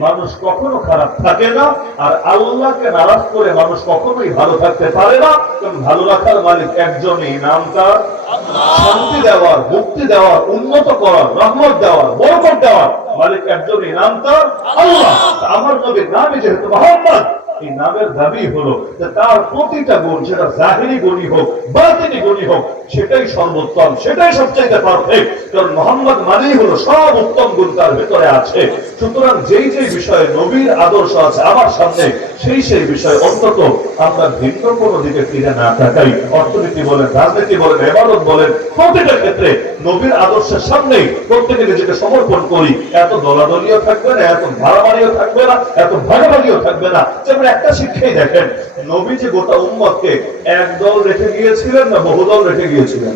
মানুষ কখনো খারাপ থাকে না, আর আল্লাহকে নারাজ করে মানুষ কখনোই ভালো থাকতে পারে না। কারণ ভালো রাখার মালিক একজনই, নাম তার আল্লাহ। শান্তি দেওয়ার, মুক্তি দেওয়ার, উন্নত করার, রহমত দেওয়ার, বরকত দেওয়ার মালিক একজনই, নাম তার আল্লাহ। আমার নবীর নামই যেহেতু মুহাম্মদ, এই নামের দাবি হলো যে তার প্রতিটা গুণ, সেটা জাহিরি গুণই হোক, বাতিনি গুণই হোক, সেটাই সর্বোত্তম, সেটাই সবচাইতে পারফেক্ট। কারণ মুহাম্মদ মানেই হলো সব উত্তম গুণ তার ভেতরে আছে। সুতরাং যেই যেই বিষয়ে নবীর আদর্শ আছে আমার সামনে, সেই বিষয় অন্তত আমরা ভিন্ন কোনো দিকে ফিরে না থাকাই, অর্থনীতি বলেন, রাজনীতি বলেন, ইবাদত বলেন, প্রত্যেকটা ক্ষেত্রে নবীর আদর্শের সামনেই প্রত্যেকে নিজেকে সমর্পণ করি। এত দলাদলিও থাকবে না, এত ভাড়াবাড়িও থাকবে না, এত ভাগাভাগিও থাকবে না। যেমন একটা শিক্ষাই দেখেন, নবী যে গোটা উম্মতকে এক দল রেখে গিয়েছিলেন না বহুদল রেখে গিয়েছিলেন?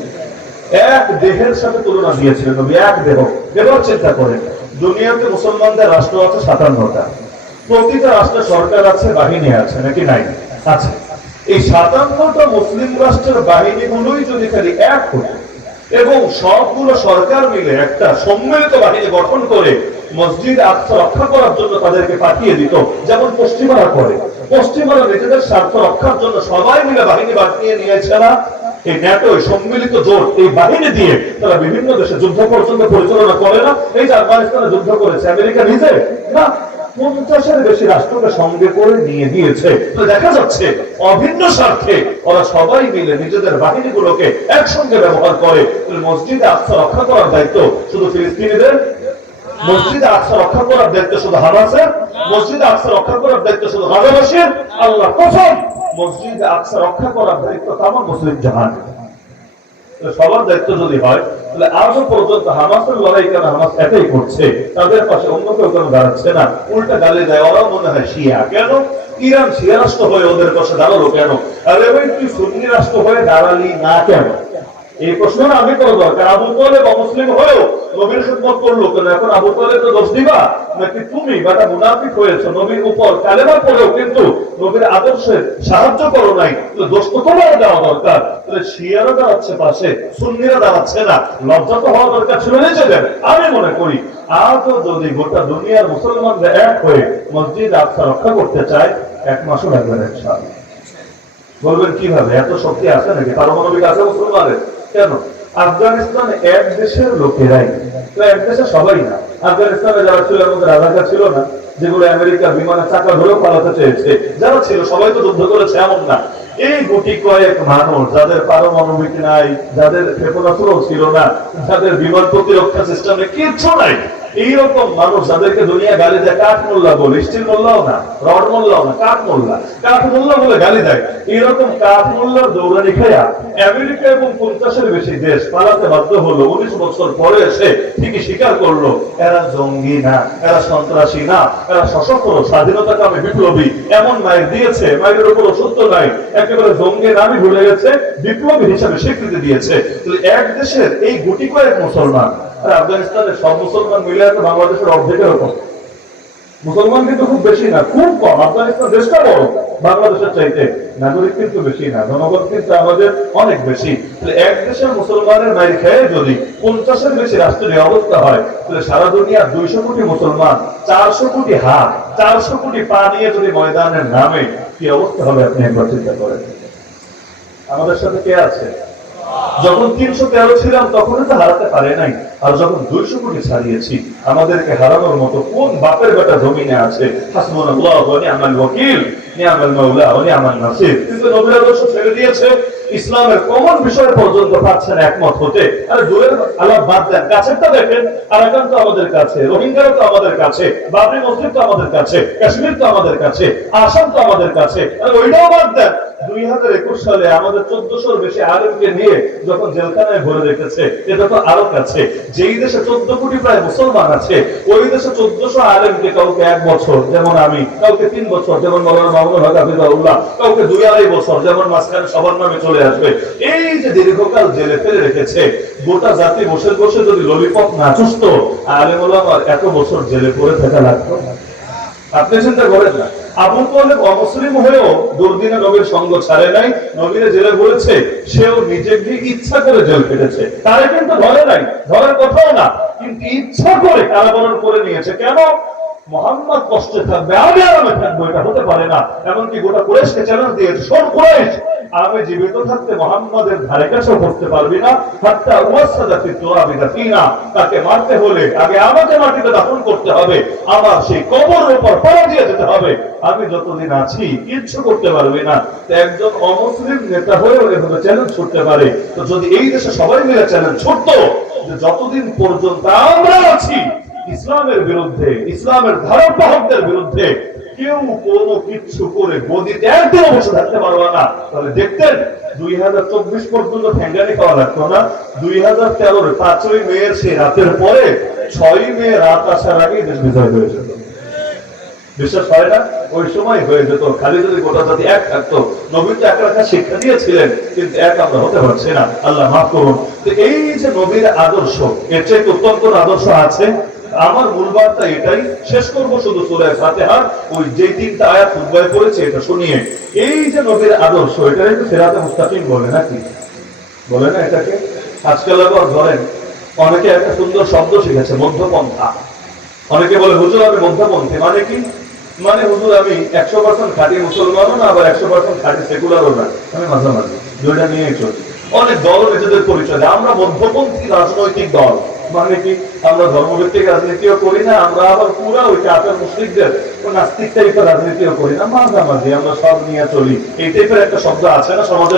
এক দেহের সাথে তুলনা দিয়েছিলেন নবী, এক দেহ। এবার চিন্তা করেন, দুনিয়াতে মুসলমানদের রাষ্ট্র আছে 57টা, প্রতিটা রাষ্ট্রে সরকার আছে, বাহিনী আছে নাকি নাই? আছে। এই 57টা মুসলিম রাষ্ট্রের বাহিনীগুলোই যদি খালি এক হতো এবং সবগুলো সরকার মিলে একটা সম্মিলিত বাহিনী গঠন করে মসজিদ আকসা রক্ষা করার জন্য তাদেরকে পাঠিয়ে দিত, যেমন পশ্চিমারা করে। পশ্চিমারা নিজেদের স্বার্থ রক্ষার জন্য সবাই মিলে বাহিনী বানিয়ে নিয়েছে না? এই ন্যাটো সম্মিলিত জোট, এই বাহিনী দিয়ে তারা বিভিন্ন দেশে যুদ্ধ পর্যন্ত পরিচালনা করে না? এই যে আফগানিস্তানে যুদ্ধ করেছে আমেরিকা নিজে না, 50-এর বেশি রাষ্ট্রকে সঙ্গে করে নিয়ে গিয়েছে। তো দেখা যাচ্ছে অভিন্ন স্বার্থে ওরা সবাই মিলে নিজেদের বাহিনীগুলোকে একসঙ্গে ব্যবহার করে। মসজিদে আকসা রক্ষা করার দায়িত্ব শুধু ফিলিস্তিনিদের? মসজিদে আকসা রক্ষা করার দায়িত্ব শুধু হামাসের? মসজিদে আকসা রক্ষা করার দায়িত্ব শুধু গাজাবাসীর? আল্লাহ কসম, মসজিদে আকসা রক্ষা করার দায়িত্ব তামাম মুসলিম জাহানের। সবার দায়িত্ব যদি হয়, তাহলে আজও পর্যন্ত হামাসের লড়াই কেন হামাস এটাই করছে? তাদের পাশে অন্য কেউ কেন দাঁড়াচ্ছে না? উল্টা গালি দেয়, ওরাও মনে হয় শিয়া। কেন? ইরান শিয়া রাষ্ট্র হয়ে ওদের পাশে দাঁড়ালো কেন? আরে ভাই, তুই সুন্নি রাষ্ট্র হয়ে দাঁড়ালি না কেন? এই প্রশ্ন আগে করা দরকার। আবু তালেব অমুসলিম হয়েও নবীর খিদমত করলো কেন? এখন আবু তালেবকে দোষ দিবা নাকি তুমি বাটা মুনাফিক হয়েছো? নবীর উপর কালেমা পড়েও কিন্তু নবীর আদর্শের সাহায্য করো নাই, দোষ তো তোমার দেওয়া দরকার। তাহলে শিয়ারা দাঁড়াচ্ছে পাশে, সুন্নিরা দাঁড়াচ্ছে না, লজ্জা তো হওয়া দরকার ছিল নিজেদের। আমি মনে করি আজও যদি গোটা দুনিয়ার মুসলমানরা এক হয়ে মসজিদ আকসা রক্ষা করতে চায়, 1 মাসও লাগবে না ইনশাআল্লাহ। বলবেন কিভাবে? এত শক্তি আছে নাকি? পারমাণবিক আছে মুসলমানের? কেন? আফগানিস্তান এক দেশের লোকেরাই, তো এক দেশের সবাই না। আফগানিস্তানে যারা ছিল এর মধ্যে রাজাকার ছিল না, যেগুলো আমেরিকার বিমানের চাকা ধরেও পালাতে চেয়েছে, যারা ছিল সবাই তো যুদ্ধ করেছে এমন না। এই গুটি কয়েক মানুষ যাদের পারমাণবিক নাই, যাদের ক্ষেপণাস্ত্র ছিল না, যাদের বিমান প্রতিরক্ষা সিস্টেমে কিচ্ছু নাই, এইরকম মানুষ যাদেরকে দুনিয়া গালি দেয় কাঠ মোল্লা বলে, স্টিল মোল্লাও না, রড মোল্লাও না, কাঠ মোল্লা। কাঠ মোল্লা বলে গালি দেয়। এইরকম কাঠ মোল্লার দৌড়ানি খায়া আমেরিকা এবং 50-এর বেশি দেশ পালাতে বাধ্য হলো। 19 বছর পরে এসে ঠিকই স্বীকার করলো এরা জঙ্গি না, এরা সন্ত্রাসী না, এরা সশস্ত্র স্বাধীনতাকামী বিপ্লবী। এমন মায়ের দিয়েছে, মায়ের উপর সত্য নাই, একেবারে জঙ্গি নামই ভুলে গেছে, বিপ্লবী হিসাবে স্বীকৃতি দিয়েছে। এক দেশের এই গুটি কয়েক মুসলমান, আর আফগানিস্তানের সব মুসলমান মিলে আছে বাংলাদেশের অর্ধেকের কম। মুসলমান কিন্তু খুব বেশি না, খুব কম। আফগানিস্তান দেশটা বড় বাংলাদেশের চাইতে, নাগরিক কিন্তু বেশি না, জনগণ কিন্তু আমাদের অনেক বেশি। এক দেশের মুসলমানের মাইর খেয়ে যদি 50-এর বেশি রাষ্ট্রের অবস্থা হয়, তাহলে সারা দুনিয়ার 200 কোটি মুসলমান, 400 কোটি হাত, 400 কোটি পা নিয়ে যদি ময়দানের নামে, কি অবস্থা হবে আপনি একবার চিন্তা করেন। আমাদের সাথে কে আছে? যখন 313 ছিলাম তখন তো হারাতে পারে নাই, আর যখন 200 কোটি ছাড়িয়েছি, আমাদেরকে হারানোর মতো কোন বাপের বেটা জমিনে আছে? হাসবুনাল্লাহু ওয়া নি'মাল ওয়াকিল, নি'মাল মাওলা ওয়া নি'মান নাসির। কিন্তু নবীর আদর্শ ছেড়ে দিয়েছে, ইসলামের কমন বিষয় পর্যন্ত পাচ্ছেন একমত হতে। আরে দূরের আলাপ বাদ দেন, কাছেরটা দেখেন। আরাকান তো আমাদের কাছে, রোহিঙ্গারা তো আমাদের কাছে, বাবরি মসজিদ তো আমাদের কাছে, কাশ্মীর তো আমাদের কাছে, আসাম তো আমাদের কাছে। আরে ওইটাও বাদ দেন। 2021 সালে আমাদের 1400-এর বেশি আলেমকে নিয়ে যখন জেলখানায় ভরে রেখেছে, এটা তো আরো কাছে। যেই দেশে 14 কোটি প্রায় মুসলমান আছে, ওই দেশে 1400 আলেমকে কাউকে 1 বছর যেমন আমি, কাউকে 3 বছর যেমন মাওলানা মামুনুল হক হাফিজাহুল্লাহ, কাউকে 2-2.5 বছর যেমন মাঝখানে সবার নামে চলে আসবে। এই যে দীর্ঘকাল জেলে ফেলে রেখেছে, গোটা জাতি বসে বসে যদি ললিপপ না চুষত, আলেম ওলামার এত বছর জেলে পড়ে থাকা লাগতো? আপনি চিন্তা করেন না। আবু তালেব অমুসলিম হয়েও দুর্দিনে নবীর সঙ্গ ছাড়ে নাই, নবীরে জেলে বলেছে, সেও নিজেকে ইচ্ছা করে জেল কেটেছে। তারে কিন্তু ধরে নাই, ধরার কথাও না, কিন্তু ইচ্ছা করে কারাবরণ করে নিয়েছে। কেন? মুহাম্মদ কষ্টে থাকবে, আমি আরামে থাকবো, এটা হতে পারে না। এমনকি গোটা কুরাইশকে চ্যালেঞ্জ দিয়েছে, শোন কুরাইশ, আমি জীবিত থাকতে মুহাম্মাদের ধারে কাছেও করতে পারবি না, হাত্তা ওয়াসাদা ফি তুরাবি দাফিনা, তাকে মারতে হলে আগে আমাকে মাটিতে দাফন করতে হবে, আমার সেই কবরের উপর পড়ে দিয়ে যেতে হবে। আমি যতদিন আছি কিচ্ছু করতে পারবি না। একজন অমুসলিম নেতা হয়েও এভাবে চ্যালেঞ্জ ছুটতে পারে, তো যদি এই দেশে সবাই মিলে চ্যালেঞ্জ ছুটতো যে যতদিন পর্যন্ত আমরা আছি ইসলামের বিরুদ্ধে, ইসলামের ধারক বাহকদের বিরুদ্ধে কেউ কোনো কিছু করে গদিতে একদিন বসে থাকতে পারবে না। তাহলে দেখতেন 2024 পর্যন্ত ঠ্যাঙ্গানি খাওয়া লাগতো না। 2013 5ই মে সেই রাতের পরে 6ই মে রাত আসার আগে দেশ বিজয় হয়ে যেত। বিশ্বাস হয় না? ওই সময় হয়ে যেত। খালি যদি গোটা জাতি এক থাকতো। নবী তো এক রাখা শিক্ষা দিয়েছিলেন, কিন্তু এক আমরা হতে পারছি না। আল্লাহ মাফ করুন। তো এই যে নবীর আদর্শ, এর চেয়ে উত্তম কোন আদর্শ আছে? আমার মূল বার্তা এটাই। শেষ করবো শুধু সূরা ফাতিহার ওই যে 3টা আয়াত খুতবায় পড়েছে এটা শুনিয়ে। এই যে নবীর আদর্শ, এটা একটু সিরাতে মুস্তাকিম বলে নাকি? বলে না এটাকে? আজকাল আবার ধরেন অনেকে একটা সুন্দর শব্দ শিখেছে, মধ্যপন্থা। অনেকে বলে হুজুর আমি মধ্যপন্থী। মানে কি? মানে হুজুর আমি 100% খাঁটি মুসলমানও না, আবার 100% খাঁটি সেকুলারও না, আমি মাঝামাঝি, দুইটা নিয়ে চলছি। অনেক দল নিজেদের পরিচয় দেয়, আমরা মধ্যপন্থী রাজনৈতিক দল। মানে কি? আমরা ধর্মভিত্তিক রাজনীতিও করি না, আমরা আবার পুরা ওই কাফের মুশরিকদের নাস্তিক টাইপের রাজনীতিও করি না, মাঝামাঝি আমরা সব নিয়ে চলি। এই টাইপের একটা শব্দ আছে না সমাজে?